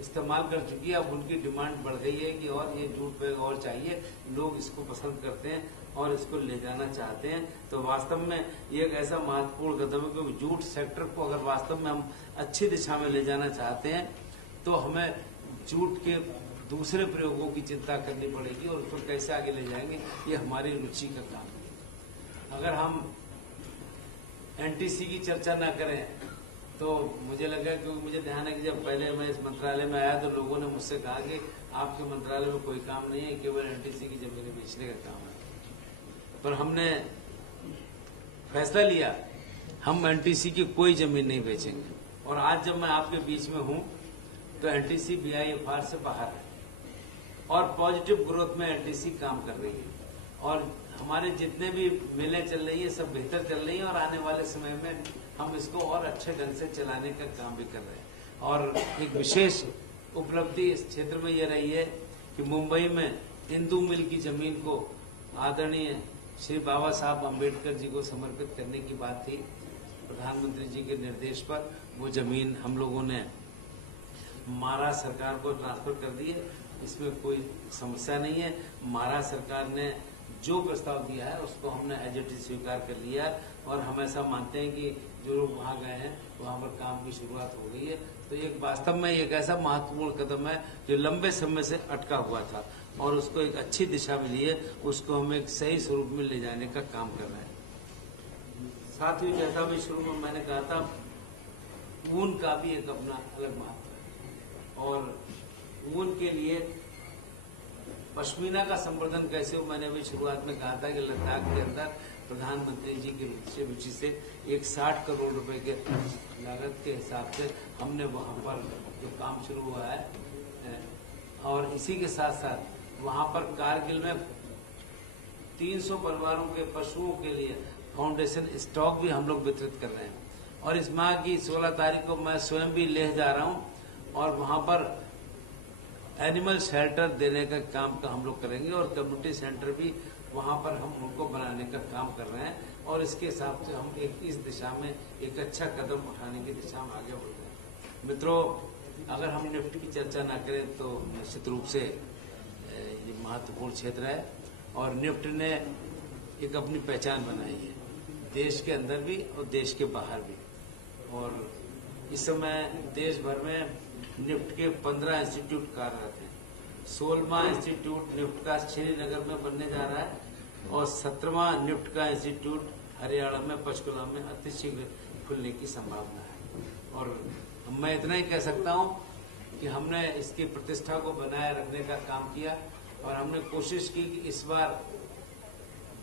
इस्तेमाल कर चुकी है। अब उनकी डिमांड बढ़ गई है कि और ये जूट बैग और चाहिए, लोग इसको पसंद करते हैं और इसको ले जाना चाहते हैं। तो वास्तव में ये एक ऐसा महत्वपूर्ण कदम है क्योंकि जूट सेक्टर को अगर वास्तव में हम अच्छी दिशा में ले जाना चाहते हैं तो हमें जूट के दूसरे प्रयोगों की चिंता करनी पड़ेगी और उसको कैसे आगे ले जाएंगे, ये हमारी रुचि का काम है। अगर हम एनटीसी की चर्चा न करें तो मुझे लगा, क्योंकि मुझे ध्यान है कि जब पहले मैं इस मंत्रालय में आया तो लोगों ने मुझसे कहा कि आपके मंत्रालय में कोई काम नहीं है, केवल एनटीसी की जमीनें बेचने का काम है। पर हमने फैसला लिया हम एनटीसी की कोई जमीन नहीं बेचेंगे। और आज जब मैं आपके बीच में हूं तो एनटीसी बीआईएफआर से बाहर है और पॉजिटिव ग्रोथ में एनटीसी काम कर रही है और हमारे जितने भी मिलें चल रही है सब बेहतर चल रही है और आने वाले समय में हम इसको और अच्छे ढंग से चलाने का काम भी कर रहे हैं। और एक विशेष उपलब्धि इस क्षेत्र में यह रही है कि मुंबई में इंदू मिल की जमीन को आदरणीय श्री बाबा साहब अम्बेडकर जी को समर्पित करने की बात थी। प्रधानमंत्री जी के निर्देश पर वो जमीन हम लोगों ने महाराष्ट्र सरकार को ट्रांसफर कर दी है, इसमें कोई समस्या नहीं है। महाराष्ट्र सरकार ने जो प्रस्ताव दिया है उसको हमने एज इट इज स्वीकार कर लिया है और हम ऐसा मानते हैं कि जो लोग वहां गए हैं वहां पर काम की शुरुआत हो गई है। तो एक वास्तव में एक ऐसा महत्वपूर्ण कदम है जो लंबे समय से अटका हुआ था और उसको एक अच्छी दिशा मिली है, उसको हम एक सही स्वरूप में ले जाने का काम कर रहे हैं। साथ ही जैसा भी शुरू में मैंने कहा था, ऊन का भी एक अपना अलग महत्व है और ऊन के लिए पश्मीना का संवर्धन कैसे हो, मैंने अभी शुरुआत में कहा था कि लद्दाख के अंदर प्रधानमंत्री जी की रुचि से एक 60 करोड़ रुपए के लागत के हिसाब से हमने वहां पर जो काम शुरू हुआ है और इसी के साथ साथ वहां पर कारगिल में 300 परिवारों के पशुओं के लिए फाउंडेशन स्टॉक भी हम लोग वितरित कर रहे हैं। और इस माह की 16 तारीख को मैं स्वयं भी लेह जा रहा हूं और वहां पर एनिमल शेल्टर देने का काम का हम लोग करेंगे और कम्युनिटी सेंटर भी वहां पर हम उनको बनाने का काम कर रहे हैं और इसके हिसाब से हम इस दिशा में एक अच्छा कदम उठाने की दिशा में आगे बढ़ रहे हैं। मित्रों, अगर हम निफ्ट की चर्चा ना करें तो निश्चित रूप से ये महत्वपूर्ण क्षेत्र है और निफ्ट ने एक अपनी पहचान बनाई है देश के अंदर भी और देश के बाहर भी। और इस समय देश भर में निफ्ट के 15 इंस्टीट्यूट कार्यरत हैं। 16वां इंस्टीट्यूट निफ्ट का श्रीनगर में बनने जा रहा है और 17वां निफ्ट का इंस्टीट्यूट हरियाणा में पंचकुला में अतिशीघ्र खुलने की संभावना है। और मैं इतना ही कह सकता हूं कि हमने इसकी प्रतिष्ठा को बनाए रखने का काम किया और हमने कोशिश की कि इस बार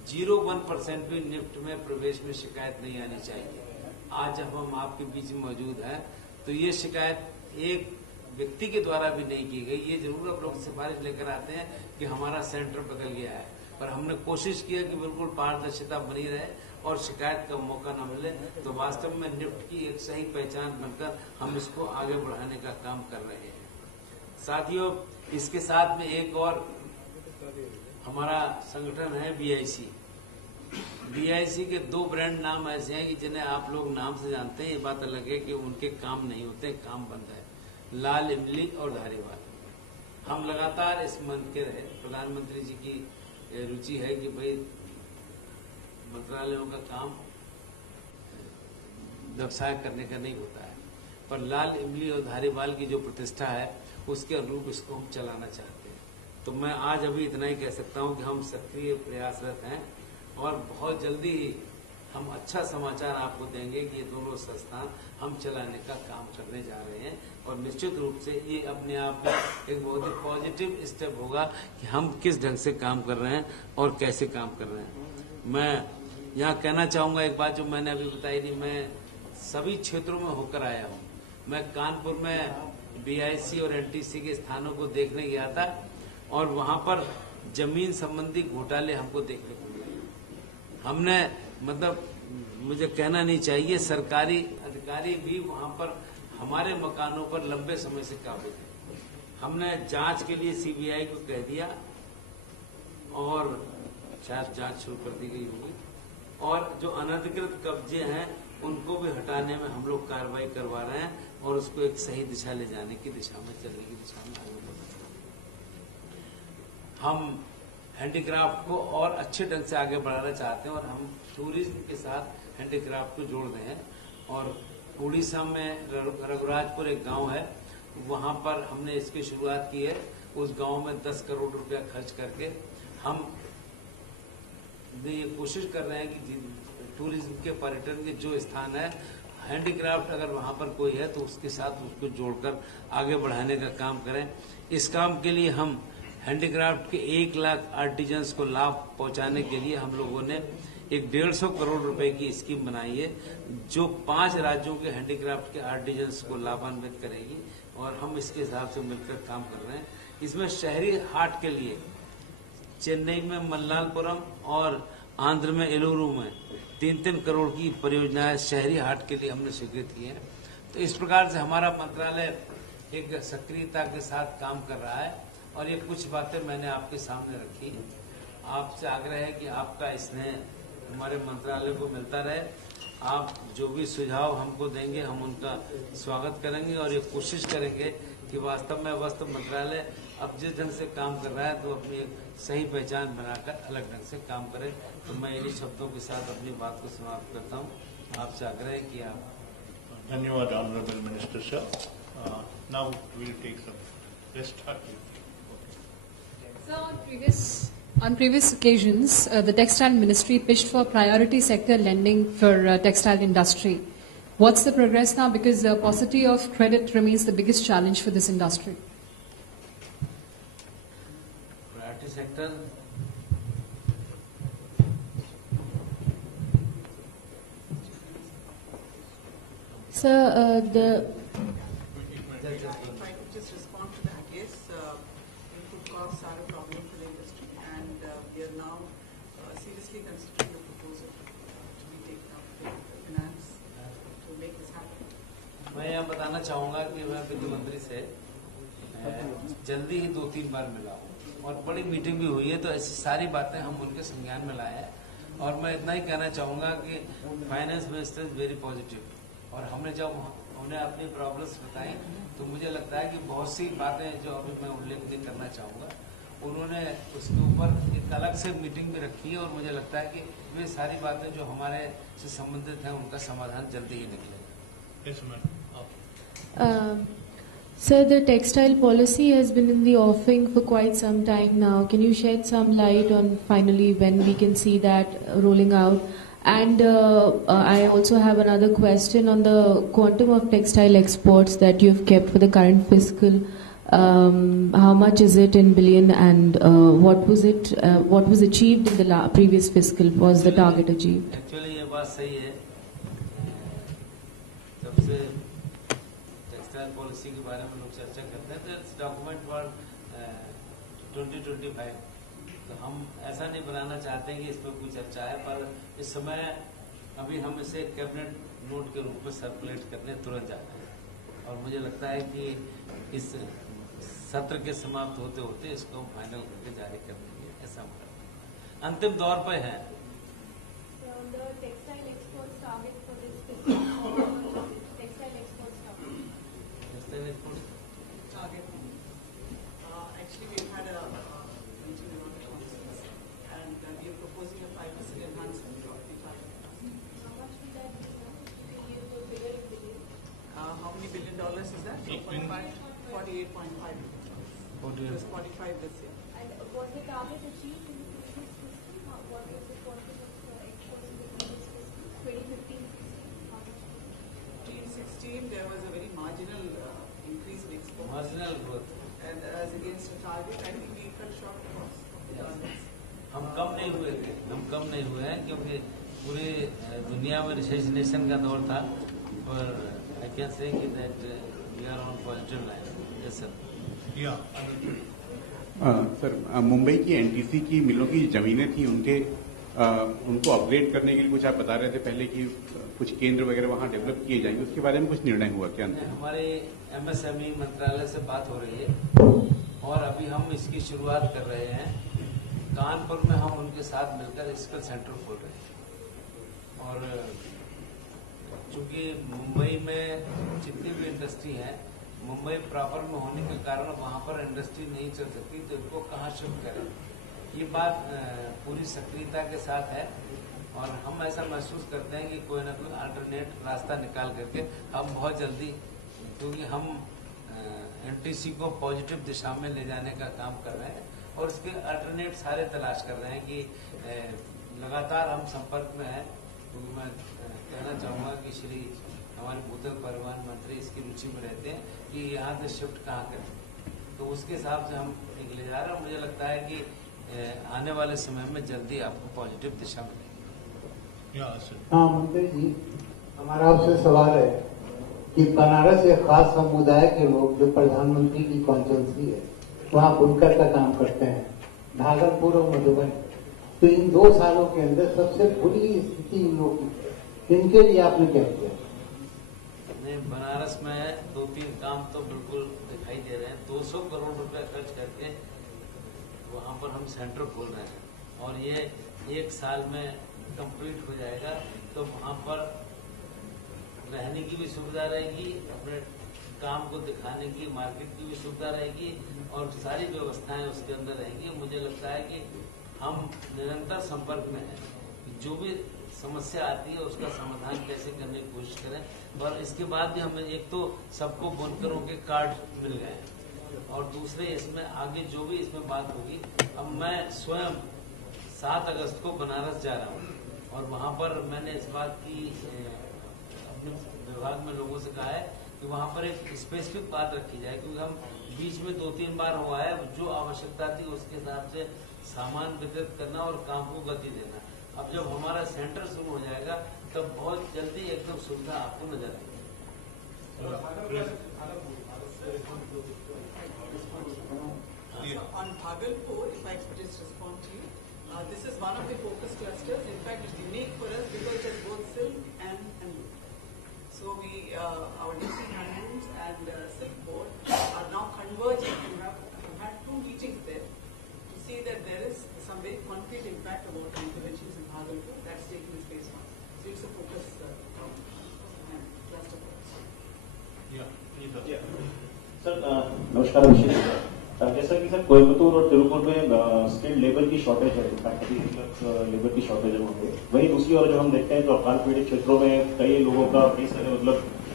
0.1% भी निफ्ट में प्रवेश में शिकायत नहीं आनी चाहिए। आज जब हम आपके बीच में मौजूद हैं तो ये शिकायत एक व्यक्ति के द्वारा भी नहीं की गई। ये जरूर आप लोग सिफारिश लेकर आते हैं कि हमारा सेंटर बदल गया है, पर हमने कोशिश किया कि बिल्कुल पारदर्शिता बनी रहे और शिकायत का मौका न मिले। तो वास्तव में निफ्ट की एक सही पहचान बनकर हम इसको आगे बढ़ाने का काम कर रहे हैं। साथियों, इसके साथ में एक और हमारा संगठन है BIC। BIC के 2 ब्रांड नाम ऐसे हैं कि जिन्हें आप लोग नाम से जानते हैं। ये बात अलग है कि उनके काम नहीं होते, काम बंद है। लाल इमली और धारीवाल। हम लगातार इस मन के रहे, प्रधानमंत्री जी की रुचि है कि भाई मंत्रालयों का काम व्यवसाय करने का नहीं होता है, पर लाल इमली और धारीवाल की जो प्रतिष्ठा है उसके अनुरूप इसको हम चलाना चाहते हैं। तो मैं आज अभी इतना ही कह सकता हूं कि हम सक्रिय प्रयासरत हैं और बहुत जल्दी ही हम अच्छा समाचार आपको देंगे कि ये दोनों संस्थान हम चलाने का काम करने जा रहे हैं। और निश्चित रूप से ये अपने आप में एक बहुत ही पॉजिटिव स्टेप होगा कि हम किस ढंग से काम कर रहे हैं और कैसे काम कर रहे हैं। मैं यहाँ कहना चाहूंगा एक बात जो मैंने अभी बताई थी, मैं सभी क्षेत्रों में होकर आया हूँ। मैं कानपुर में BIC और NTC के स्थानों को देखने गया था और वहां पर जमीन संबंधी घोटाले हमको देखने को मिले। हमने मतलब मुझे कहना नहीं चाहिए, सरकारी अधिकारी भी वहां पर हमारे मकानों पर लंबे समय से काबिज है। हमने जांच के लिए CBI को कह दिया और शायद जांच शुरू कर दी गई होगी और जो अनधिकृत कब्जे हैं उनको भी हटाने में हम लोग कार्रवाई करवा रहे हैं और उसको एक सही दिशा ले जाने की दिशा में, चलने की दिशा में आगे बढ़ रहे हैं। हम हैंडीक्राफ्ट को और अच्छे ढंग से आगे बढ़ाना चाहते हैं और हम टूरिज्म के साथ हैंडीक्राफ्ट को जोड़ रहे हैं। और उड़ीसा में रघुराजपुर एक गांव है, वहां पर हमने इसकी शुरुआत की है। उस गांव में 10 करोड़ रुपया खर्च करके हम ये कोशिश कर रहे हैं कि टूरिज्म के पर्यटन के जो स्थान है, हैंडीक्राफ्ट अगर वहां पर कोई है तो उसके साथ उसको जोड़कर आगे बढ़ाने का काम करें। इस काम के लिए हम हैंडीक्राफ्ट के 1 लाख आर्टिजन्स को लाभ पहुंचाने के लिए हम लोगों ने एक 150 करोड़ रुपए की स्कीम बनाई है जो 5 राज्यों के हैंडीक्राफ्ट के आर्टिजन्स को लाभान्वित करेगी और हम इसके हिसाब से मिलकर काम कर रहे हैं। इसमें शहरी हाट के लिए चेन्नई में मल्लापुरम और आंध्र में एलुरु में 3-3 करोड़ की परियोजनाएं शहरी हाट के लिए हमने स्वीकृत की है। तो इस प्रकार से हमारा मंत्रालय एक सक्रियता के साथ काम कर रहा है और ये कुछ बातें मैंने आपके सामने रखी। आपसे आग्रह है कि आपका स्नेह हमारे मंत्रालय को मिलता रहे। आप जो भी सुझाव हमको देंगे हम उनका स्वागत करेंगे और ये कोशिश करेंगे कि वास्तव में वस्त्र मंत्रालय अब जिस ढंग से काम कर रहा है तो अपनी एक सही पहचान बनाकर अलग ढंग से काम करे। तो मैं इन्हीं शब्दों के साथ अपनी बात को समाप्त करता हूँ। आपसे आग्रह है कि आप। धन्यवाद honourable minister sir. Now will take some rest. So on previous occasions, the Textile Ministry pitched for priority sector lending for textile industry. What's the progress now? Because the paucity of credit remains the biggest challenge for this industry. Private sector Sir, If I could just respond to that, yes, input costs are a problem for the industry, and we are now seriously considering the proposal to be taken up with finance to make this happen. मैं यह बताना चाहूंगा कि मैं वित्त मंत्री से जल्दी ही 2-3 बार मिला हूँ और बड़ी मीटिंग भी हुई है, तो ऐसी सारी बातें हम उनके संज्ञान में लाए हैं। और मैं इतना ही कहना चाहूंगा कि finance minister is very positive, और हमने जब उन्हें अपनी प्रॉब्लम्स बताई तो मुझे लगता है कि बहुत सी बातें जो अभी मैं उल्लेख नहीं करना चाहूंगा, उन्होंने उसके ऊपर एक अलग से मीटिंग भी रखी है, और मुझे लगता है कि वे सारी बातें जो हमारे से संबंधित हैं उनका समाधान जल्दी ही निकलेगा। Yes, ma'am. Sir, the textile policy has been in the offing for quite some time now. Can you shed some light on finally when we can see that rolling out? And I also have another question on the quantum of textile exports that you've kept for the current fiscal. How much is it in billion, and what was it? What was achieved in the previous fiscal? Was the target achieved? Actually ये बात सही है। सबसे textile policy के बारे में लोग चर्चा करते हैं, तो डॉक्यूमेंट फॉर 2025, तो हम ऐसा नहीं बनाना चाहते हैं कि इस पर कोई चर्चा है, पर इस समय अभी हम इसे कैबिनेट नोट के रूप में सर्कुलेट करने तुरंत जा रहे हैं, और मुझे लगता है कि इस सत्र के समाप्त होते होते इसको हम फाइनल करके जारी कर देंगे, ऐसा हमारा अंतिम दौर पर है। Target. Actually, we've had a meeting around the offices, and we are proposing a 5% enhancement of the target. How many $1 billion is that? 48.5. It was 45 this year. And was the target achieved in the previous fiscal? What was the quantum of exports in the previous fiscal? 2015-16, there was a very marginal increase in exports. Marginal growth, And as against a target, I think we fell short of $. हम कम नहीं हुए थे, हम कम नहीं हुए हैं, क्योंकि पूरी दुनिया में रिसेशनेशन का दौर था, और आई कैन से कि that we are on positive line. Yes sir. Yeah. Sir, Mumbai की एनटीसी की मिलों की जमीनें थी, उनको अपग्रेड करने के लिए कुछ आप बता रहे थे पहले कि कुछ केंद्र वगैरह वहां डेवलप किए जाएंगे, उसके बारे में कुछ निर्णय हुआ क्या? हमारे एमएसएमई मंत्रालय से बात हो रही है, और अभी हम इसकी शुरुआत कर रहे हैं। कानपुर में हम उनके साथ मिलकर स्किल सेंटर खोल रहे हैं, और चूंकि मुंबई में जितनी भी इंडस्ट्री है, मुंबई प्रॉपर में होने के कारण वहां पर इंडस्ट्री नहीं चल सकती, तो इनको कहाँ शिफ्ट करें, ये बात पूरी सक्रियता के साथ है, और हम ऐसा महसूस करते हैं कि कोई ना कोई अल्टरनेट रास्ता निकाल करके हम बहुत जल्दी, क्योंकि हम एनटीसी को पॉजिटिव दिशा में ले जाने का काम कर रहे हैं, और इसके अल्टरनेट सारे तलाश कर रहे हैं कि लगातार हम संपर्क में हैं। क्योंकि मैं कहना चाहूंगा कि श्री हमारे भूतल परिवहन मंत्री इसकी रुचि में रहते हैं कि यहाँ से शिफ्ट कहाँ करें, तो उसके हिसाब से हम एक ले जा रहे हैं। मुझे लगता है कि आने वाले समय में जल्दी आपको पॉजिटिव दिशा मिलेगी। हाँ मंत्री जी, हमारा आपसे सवाल है कि बनारस एक खास समुदाय के लोग जो प्रधानमंत्री की कॉन्स्टिट्यूंसी है वहाँ बुनकर का काम करते हैं, भागलपुर और मधुबनी, तो इन 2 सालों के अंदर सबसे बुरी स्थिति इन लोगों की, इनके लिए आपने क्या किया? नहीं, बनारस में 2-3 काम तो बिल्कुल दिखाई दे रहे हैं। 200 करोड़ रुपए खर्च करके वहाँ पर हम सेंटर खोल रहे हैं, और ये 1 साल में कंप्लीट हो जाएगा, तो वहाँ पर रहने की भी सुविधा रहेगी, अपने काम को दिखाने की मार्केट की भी सुविधा रहेगी, और सारी व्यवस्थाएं उसके अंदर रहेंगी। मुझे लगता है कि हम निरंतर संपर्क में हैं, जो भी समस्या आती है उसका समाधान कैसे करने की कोशिश करें। और इसके बाद भी हमें एक तो सबको बुनकरों के कार्ड मिल गए हैं, और दूसरे इसमें आगे जो भी इसमें बात होगी, अब मैं स्वयं 7 अगस्त को बनारस जा रहा हूँ और वहाँ पर मैंने इस बात की अपने विभाग में लोगों से कहा है कि वहाँ पर एक स्पेसिफिक बात रखी जाए, क्योंकि हम बीच में 2-3 बार हुआ है, जो आवश्यकता थी उसके हिसाब से सामान वितरित करना और काम को गति देना। अब जब हमारा सेंटर शुरू हो जाएगा तब बहुत जल्दी एकदम सुविधा आपको नजर आएगी। On Bhagalpur, if I could just respond to you, this is one of the focus clusters. In fact, it's unique for us because it has both silk and handloom. So our DC handlooms and silk board are now converging. We have had 2 meetings there to see that there is some very concrete impact about interventions in Bhagalpur. That's taking its phase 1. So it's a focus cluster for us. Sir नमस्कार अभिषेक। जैसा कि sir Coimbatore और तिरुपुर में skilled labour की shortage है, labour की shortage है वहाँ पे। वहीं दूसरी ओर जो हम देखते हैं तो अकाल पीड़ित क्षेत्रों में कई लोगों का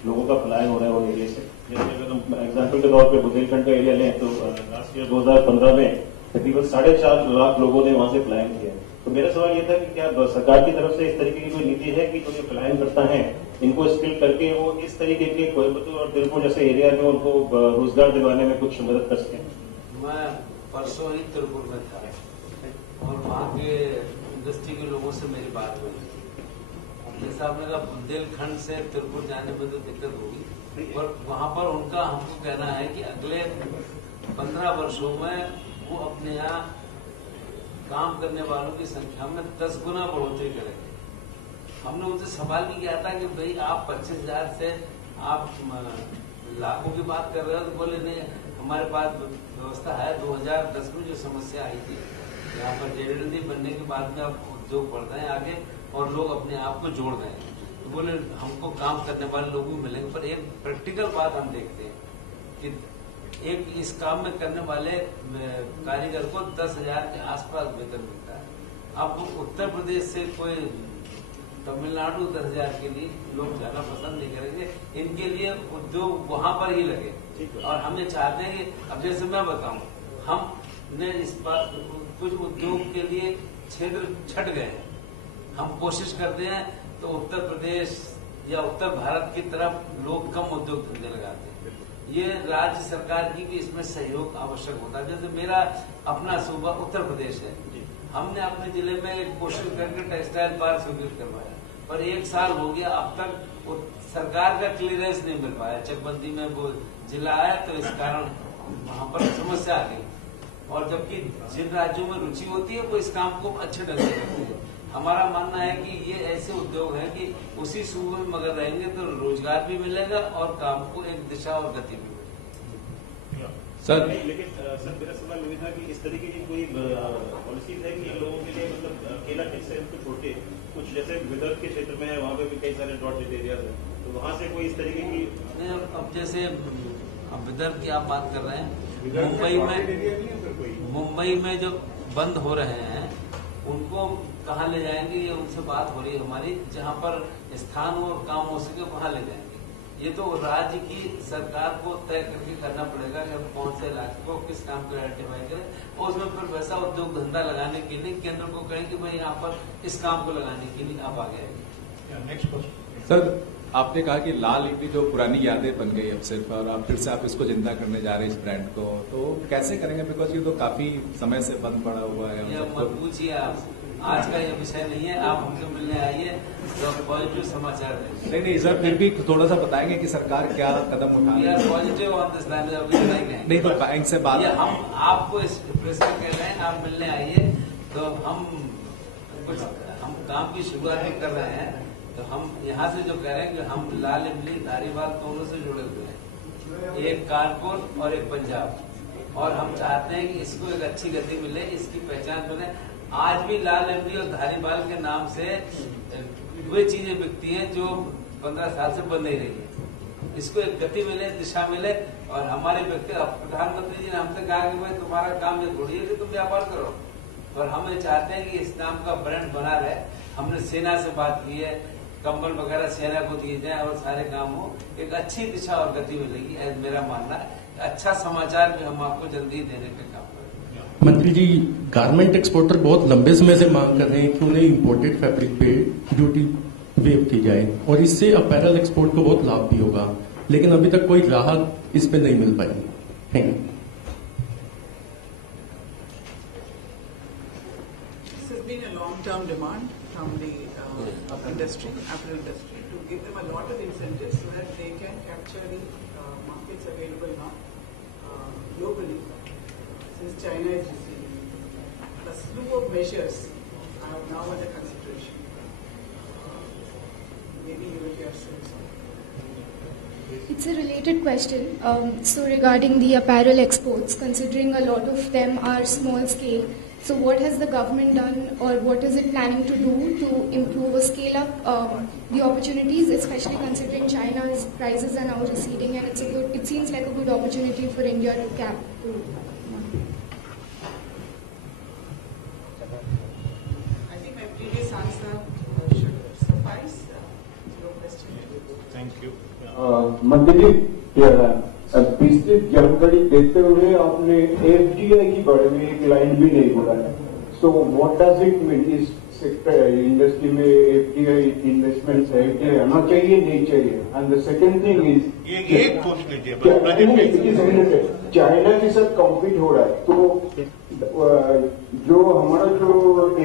लोगों का पलायन हो रहा है वो एरिया से। जैसे अगर हम एग्जाम्पल के तौर पर बुंदेलखंड का एरिया लें तो लास्ट ईयर 2015 में तकरीबन 4.5 लाख लोगों ने वहाँ से पलायन किया। तो मेरा सवाल ये था कि क्या सरकार की तरफ से इस तरीके की कोई नीति है कि जो ये पलायन करता है इनको स्किल करके वो इस तरीके के कोयम्बतूर और तिरुपुर जैसे एरिया में उनको रोजगार दिलवाने में कुछ मदद कर सकें? मैं परसों ही तिरुपुर में था और वहाँ के इंडस्ट्री के लोगों से मेरी बात हुई। जैसा आपने कहा बुंदेलखंड से तिरुपुर जाने में तो दिक्कत होगी, और वहाँ पर उनका हमको कहना है कि अगले 15 वर्षों में वो अपने यहाँ काम करने वालों की संख्या में 10 गुना बढ़ोतरी करेंगे। हमने उनसे सवाल भी किया था कि भाई आप 25,000 से आप लाखों की बात कर रहे हो, तो बोले नहीं हमारे पास व्यवस्था है। 2010 में जो समस्या आई थी, यहाँ पर जेडीडी बनने के बाद में अब उद्योग बढ़ रहे हैं आगे और लोग अपने आप को जोड़ रहे हैं, तो बोले हमको काम करने वाले लोग भी मिलेंगे। पर एक प्रैक्टिकल बात हम देखते हैं कि एक इस काम में करने वाले कारीगर को 10,000 के आसपास वेतन मिलता है। अब उत्तर प्रदेश से कोई तमिलनाडु 10,000 के लिए लोग जाना पसंद नहीं करेंगे, इनके लिए उद्योग वहां पर ही लगे। और हम ये चाहते हैं कि अब जैसे मैं बताऊं, हमने इस बात कुछ उद्योग के लिए क्षेत्र छट गए हैं। हम कोशिश करते हैं तो उत्तर प्रदेश या उत्तर भारत की तरफ लोग कम उद्योग धंधे लगाते हैं। ये राज्य सरकार की भी इसमें सहयोग आवश्यक होता है। जैसे मेरा अपना सूबा उत्तर प्रदेश है, हमने अपने जिले में एक कोशिश करके टेक्सटाइल पार्क स्वीकृत करवाया, पर 1 साल हो गया, अब तक सरकार का क्लियरेंस नहीं मिल पाया। चकबंदी में वो जिला आया तो इस कारण वहां पर समस्या आ गई। और जबकि जिन राज्यों में रुचि होती है वो इस काम को अच्छे ढंग से करते हैं। हमारा मानना है कि ये ऐसे उद्योग हैं कि उसी सूबे में मगर रहेंगे तो रोजगार भी मिलेगा और काम को एक दिशा और गति भी मिलेगी। सर लेकिन सर मेरा सवाल ये था कि इस तरीके की कोई पॉलिसी है कि लोगों के लिए मतलब अकेला टेक्सटाइल को छोड़ के कुछ जैसे विदर्भ के क्षेत्र में है, वहाँ पे भी कई सारे डॉट हिट एरियाज हैं, तो वहाँ से कोई इस तरीके की अब जैसे विदर्भ की आप बात कर रहे हैं, मुंबई में जो बंद हो रहे हैं उनको कहाँ ले जाएंगे, ये उनसे बात हो रही है हमारी। जहाँ पर स्थान और काम हो सके वहाँ ले जाएंगे। ये तो राज्य की सरकार को तय करके करना पड़ेगा कि हम कौन से इलाके को किस काम को आइडेंटिफाई करें और उसमें फिर वैसा उद्योग धंधा लगाने के लिए केंद्र को कहें कि भाई यहाँ पर इस काम को लगाने के लिए आप आगे आएंगे। नेक्स्ट क्वेश्चन सर, आपने कहा कि लाल इमली जो पुरानी यादें बन गई अब सिर्फ, और आप फिर से आप इसको जिंदा करने जा रहे हैं इस ब्रांड को, तो कैसे करेंगे? बिकॉज ये तो काफी समय से बंद पड़ा हुआ है। ये मत पूछिए, आप आज का ये विषय नहीं है, आप हमसे मिलने आइए तो पॉजिटिव समाचार है। नहीं सर, फिर भी थोड़ा सा बताएंगे कि सरकार क्या कदम उठा रही है। पॉजिटिव ऑन दिस लाइन अभी नहीं तो बैंक से बात, हम आपको इस प्रेस में कह रहे हैं, आप मिलने आइए तो हम काम की शुरुआत कर रहे हैं। तो हम यहाँ से जो कह रहे हैं कि हम लाल इमली धारीवाल दोनों से जुड़े हुए हैं, एक कानपुर और एक पंजाब, और हम चाहते हैं कि इसको एक अच्छी गति मिले, इसकी पहचान बने। आज भी लाल इमली और धारीवाल के नाम से वे चीजें बिकती हैं जो 15 साल से बंद नहीं रही है। इसको एक गति मिले, दिशा मिले। और हमारे व्यक्ति प्रधानमंत्री जी ने हमसे कहा कि भाई तुम्हारा काम ये थोड़ी है कि तुम व्यापार करो, और हम ये चाहते हैं कि इस नाम का ब्रांड बना रहे। हमने सेना से बात की है, कंबल वगैरह सेना को दिए जाए और सारे काम हो, एक अच्छी दिशा और गति मिलेगी। मेरा मानना है अच्छा समाचार भी हम आपको जल्दी देने का काम करेंगे। मंत्री जी, गारमेंट एक्सपोर्टर बहुत लंबे समय से मांग कर रहे हैं कि उन्हें इंपोर्टेड फैब्रिक पे ड्यूटी वेव की जाए और इससे अपैरल एक्सपोर्ट को बहुत लाभ भी होगा, लेकिन अभी तक कोई राहत इस पे नहीं मिल पाई। Thank you. This has been a long-term demand from the industry, apparel industry, to give them a lot of incentives so that they can capture the markets available now globally, since China is receiving. A slew of measures are now under consideration. Maybe you will hear soon. It's a related question. So regarding the apparel exports, considering a lot of them are small scale, so what has the government done or what is it planning to do to improve or scale up the opportunities, especially considering China's prices are now receding and it seems like a good opportunity for India to cap. I think my previous answer should suffice. Your question. Thank you. मंत्री जी, पिछली जानकारी देते हुए आपने FDI के बारे में एक लाइन भी नहीं बोला है। So what does it mean? इस सेक्टर इंडस्ट्री में एफडीआई इन्वेस्टमेंट है, क्या आना चाहिए नहीं चाहिए? And the second thing is ये पूछ लीजिए, चाइना के साथ कॉम्पीट हो रहा है, तो जो हमारा जो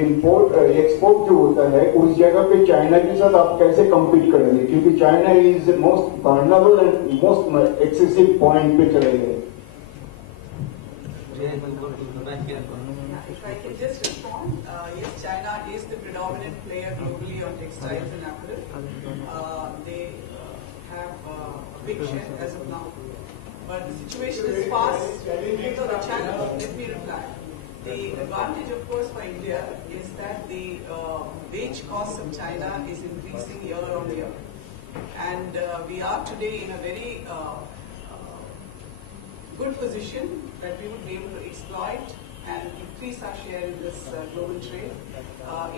इम्पोर्ट एक्सपोर्ट जो होता है उस जगह पे चाइना के साथ आप कैसे कम्पीट करेंगे? क्योंकि China is most vulnerable and most excessive point पे चले गए। If I can just respond, yes, China is the predominant player globally on textiles and apparel. They have a big share as of now. But the situation is fast. So the challenge, let me reply. The advantage, of course, for India is that the wage costs of China is increasing year on year. And we are today in a very good position that we would be able to exploit and increase our share in this global trade.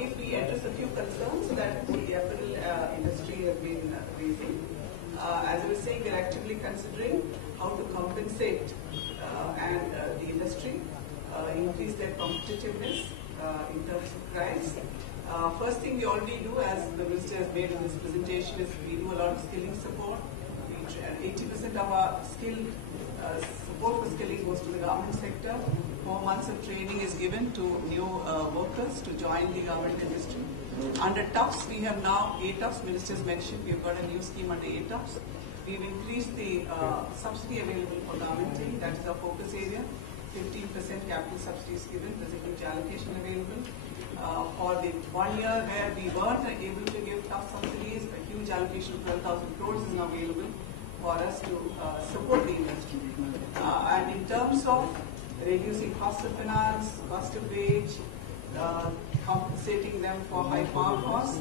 If we address a few concerns that the apparel industry has been raising, as I was saying, we're actively considering how to compensate and the industry, increase their competitiveness in terms of price. First thing we already do, as the minister has made in this presentation, is we do a lot of skilling support. 80% of our support for skilling goes to the government sector. 4 months of training is given to new workers to join the government industry. Under TUFS, we have now ATUFS, ministers mentioned, we've got a new scheme under ATUFS. We've increased the subsidy available for garmenting, that is our focus area. 15% capital subsidy is given, there's a huge allocation available. For the 1 year where we weren't able to give TUFS subsidies, a huge allocation of 12,000 crores is now available for us to support the industry. And in terms of reducing cost of finance, cost of wage, compensating them for high power costs,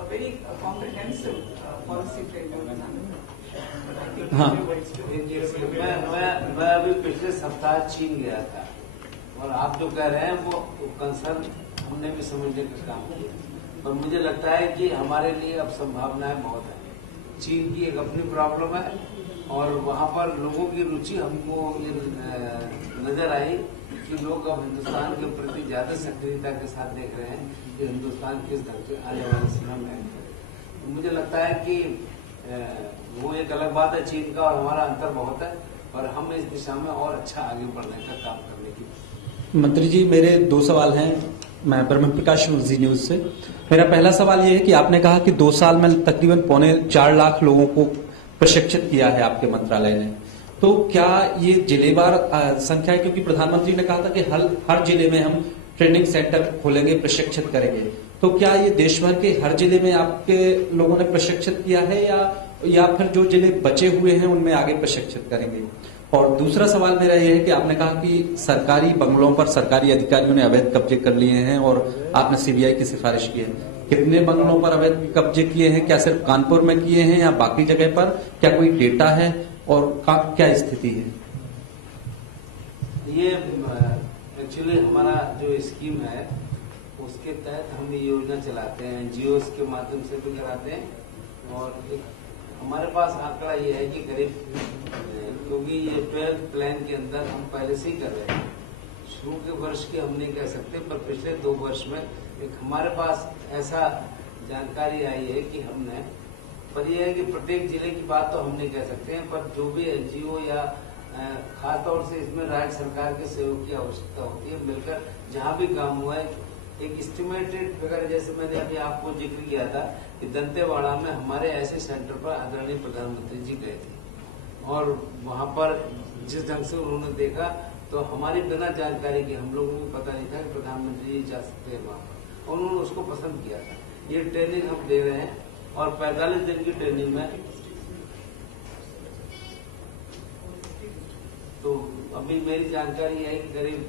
a very comprehensive policy framework is under. मैं अभी पिछले सप्ताह चीन गया था और आप जो कह रहे हैं वो कंसर्न हमने भी समझने का काम किया, और मुझे लगता है कि हमारे लिए अब संभावनाएं बहुत है। चीन की एक अपनी प्रॉब्लम है और वहां पर लोगों की रुचि हमको ये नजर आई कि लोग अब हिंदुस्तान के प्रति ज्यादा सक्रियता के साथ देख रहे हैं कि हिंदुस्तान किस ढंग से आने वाले समय में। तो मुझे लगता है कि वो एक अलग बात है चीन का और हमारा अंतर बहुत है, और हम इस दिशा में और अच्छा आगे बढ़ने का काम करने की। मंत्री जी, मेरे 2 सवाल हैं। मैं ब्रह्म प्रकाश जी न्यूज से। मेरा पहला सवाल ये है कि आपने कहा कि 2 साल में तकरीबन 4.25 लाख लोगों को प्रशिक्षित किया है आपके मंत्रालय ने, तो क्या ये जिलेवार संख्या है? क्योंकि प्रधानमंत्री ने कहा था कि हर जिले में हम ट्रेनिंग सेंटर खोलेंगे, प्रशिक्षित करेंगे, तो क्या ये देश भर के हर जिले में आपके लोगों ने प्रशिक्षित किया है या फिर जो जिले बचे हुए हैं उनमें आगे प्रशिक्षित करेंगे? और दूसरा सवाल मेरा यह है कि आपने कहा कि सरकारी बंगलों पर सरकारी अधिकारियों ने अवैध कब्जे कर लिए हैं और आपने सीबीआई की सिफारिश की है। कितने बंगलों पर अवैध कब्जे किए हैं? क्या सिर्फ कानपुर में किए हैं या बाकी जगह पर? क्या कोई डेटा है और क्या स्थिति है? ये एक्चुअली हमारा जो स्कीम है उसके तहत हम ये योजना चलाते हैं, एनजीओ के माध्यम से भी कराते हैं और एक हमारे पास आंकड़ा ये है कि करीब, क्योंकि ये 12th प्लान के अंदर हम पहले से ही कर रहे हैं, शुरू के वर्ष के हम नहीं कह सकते, पर पिछले 2 वर्ष में एक हमारे पास ऐसा जानकारी आई है कि हमने, पर यह है कि प्रत्येक जिले की बात तो हम नहीं कह सकते हैं, पर जो भी एनजीओ या खासतौर से इसमें राज्य सरकार के सहयोग की आवश्यकता होती है, मिलकर जहां भी काम हुआ है एक एस्टिमेटेड वगैरह, जैसे मैंने अभी आपको जिक्र किया था कि दंतेवाड़ा में हमारे ऐसे सेंटर पर आदरणीय प्रधानमंत्री जी गए थे और वहां पर जिस ढंग से उन्होंने देखा तो हमारी बिना जानकारी के, हम लोगों को पता नहीं था कि प्रधानमंत्री जी जा सकते हैं वहां पर, और उन्होंने उसको पसंद किया था। ये ट्रेनिंग हम दे रहे हैं और 45 दिन की ट्रेनिंग में, तो अभी मेरी जानकारी है कि करीब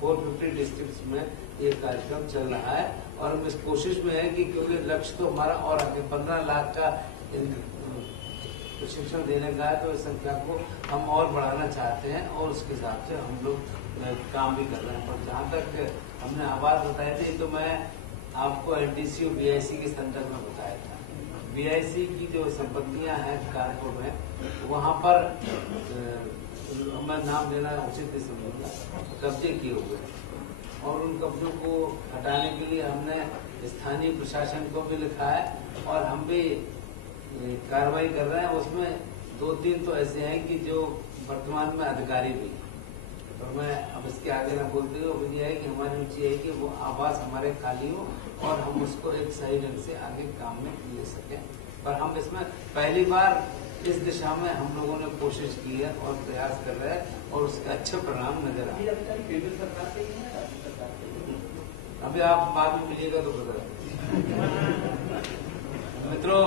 450 डिस्ट्रिक्ट्स में ये कार्यक्रम चल रहा है और हम इस कोशिश में है कि, क्योंकि लक्ष्य तो हमारा और आगे 15 लाख का प्रशिक्षण देने का है, तो इस संख्या को हम और बढ़ाना चाहते हैं और उसके हिसाब से हम लोग काम भी कर रहे हैं। पर जहां तक हमने आवाज बताई थी, तो मैं आपको एनटीसी और बीआईसी के संदर्भ में बताया था। बीआईसी की जो संपत्तियां हैं कानपुर में, वहां पर मैं नाम लेना उचित नहीं समझूंगा, कब्जे किए हुए, और उन कब्जों को हटाने के लिए हमने स्थानीय प्रशासन को भी लिखा है और हम भी कार्रवाई कर रहे हैं। उसमें 2-3 तो ऐसे हैं कि जो वर्तमान में अधिकारी भी, और मैं अब इसके आगे न बोलते हुए ये है कि हमारी रुचि है कि वो आवास हमारे खाली हो और हम उसको एक सही ढंग से आगे काम में ले सकें। पर हम इसमें पहली बार इस दिशा में हम लोगों ने कोशिश की है और प्रयास कर रहे हैं और उसके अच्छे परिणाम नजर आ रहे हैं। केंद्र सरकार से ही है, अभी आप बाद में मिलिएगा तो पता। मित्रों,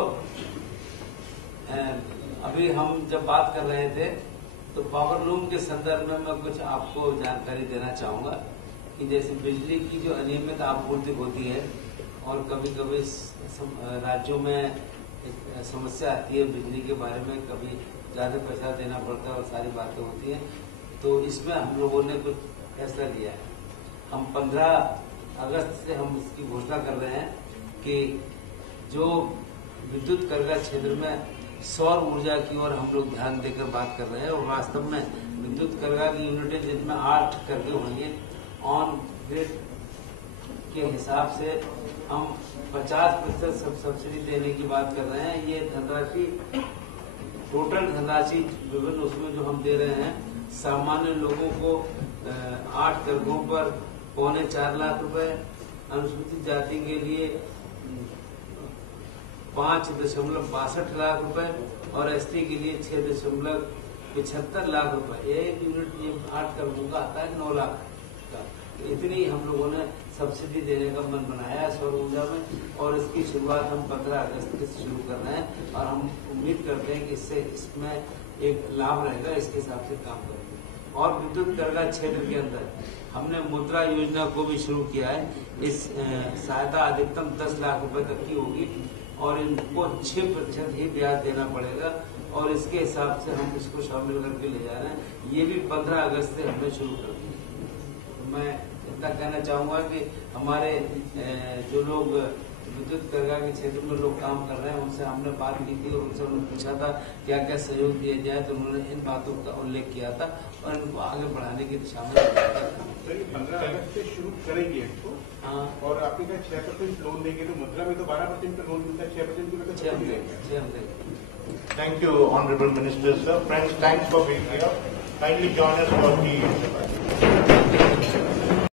अभी हम जब बात कर रहे थे तो पावर लूम के संदर्भ में मैं कुछ आपको जानकारी देना चाहूंगा कि जैसे बिजली की जो अनियमित आपूर्ति होती है और कभी कभी राज्यों में एक समस्या आती है बिजली के बारे में, कभी ज्यादा पैसा देना पड़ता है और सारी बातें होती हैं, तो इसमें हम लोगों ने कुछ फैसला लिया है। हम 15 अगस्त से हम इसकी घोषणा कर रहे हैं कि जो विद्युत करगा क्षेत्र में सौर ऊर्जा की ओर हम लोग ध्यान देकर बात कर रहे हैं और वास्तव में विद्युत करगा की यूनिटें जिनमें 8 करके होंगे ऑन ग्रिड के हिसाब से हम 50% सब्सिडी देने की बात कर रहे हैं। ये धनराशि, टोटल धनराशि विभिन्न उसमें जो हम दे रहे हैं, सामान्य लोगों को 8 करगों पर 4.25 लाख रुपए, अनुसूचित जाति के लिए 5.62 लाख रुपए और एसटी के लिए 6.75 लाख रुपए। एक यूनिट ये 8 करगों का आता है 9 लाख का। इतनी हम लोगों ने सब्सिडी देने का मन बनाया है सौर ऊर्जा में और इसकी शुरुआत हम 15 अगस्त से शुरू कर रहे हैं और हम उम्मीद करते हैं कि इससे इसमें एक लाभ रहेगा, इसके हिसाब से काम करेंगे। और विद्युत करगा क्षेत्र के अंदर हमने मुद्रा योजना को भी शुरू किया है। इस सहायता अधिकतम 10 लाख रुपए तक की होगी और इनको 6% ही ब्याज देना पड़ेगा और इसके हिसाब से हम इसको शामिल करके ले जा रहे हैं। ये भी 15 अगस्त से हमने शुरू कर दिया। तो मैं इतना कहना चाहूंगा कि हमारे जो लोग विद्युत करगा के क्षेत्र में लोग काम कर रहे हैं उनसे हमने बात की थी और उनसे उन्होंने पूछा था क्या क्या सहयोग दिया जाए, तो उन्होंने इन बातों का उल्लेख किया था और इनको आगे बढ़ाने की दिशा में। सर, ये 15 अगस्त से शुरू करेंगे इसको। हाँ, और आपने कहा 6% लोन देंगे, तो मुद्रा में तो 12% का लोन मिलता है, 6% की वजह से। Thank you, Honorable Minister, sir. Friends, thanks for being here. Kindly join us for the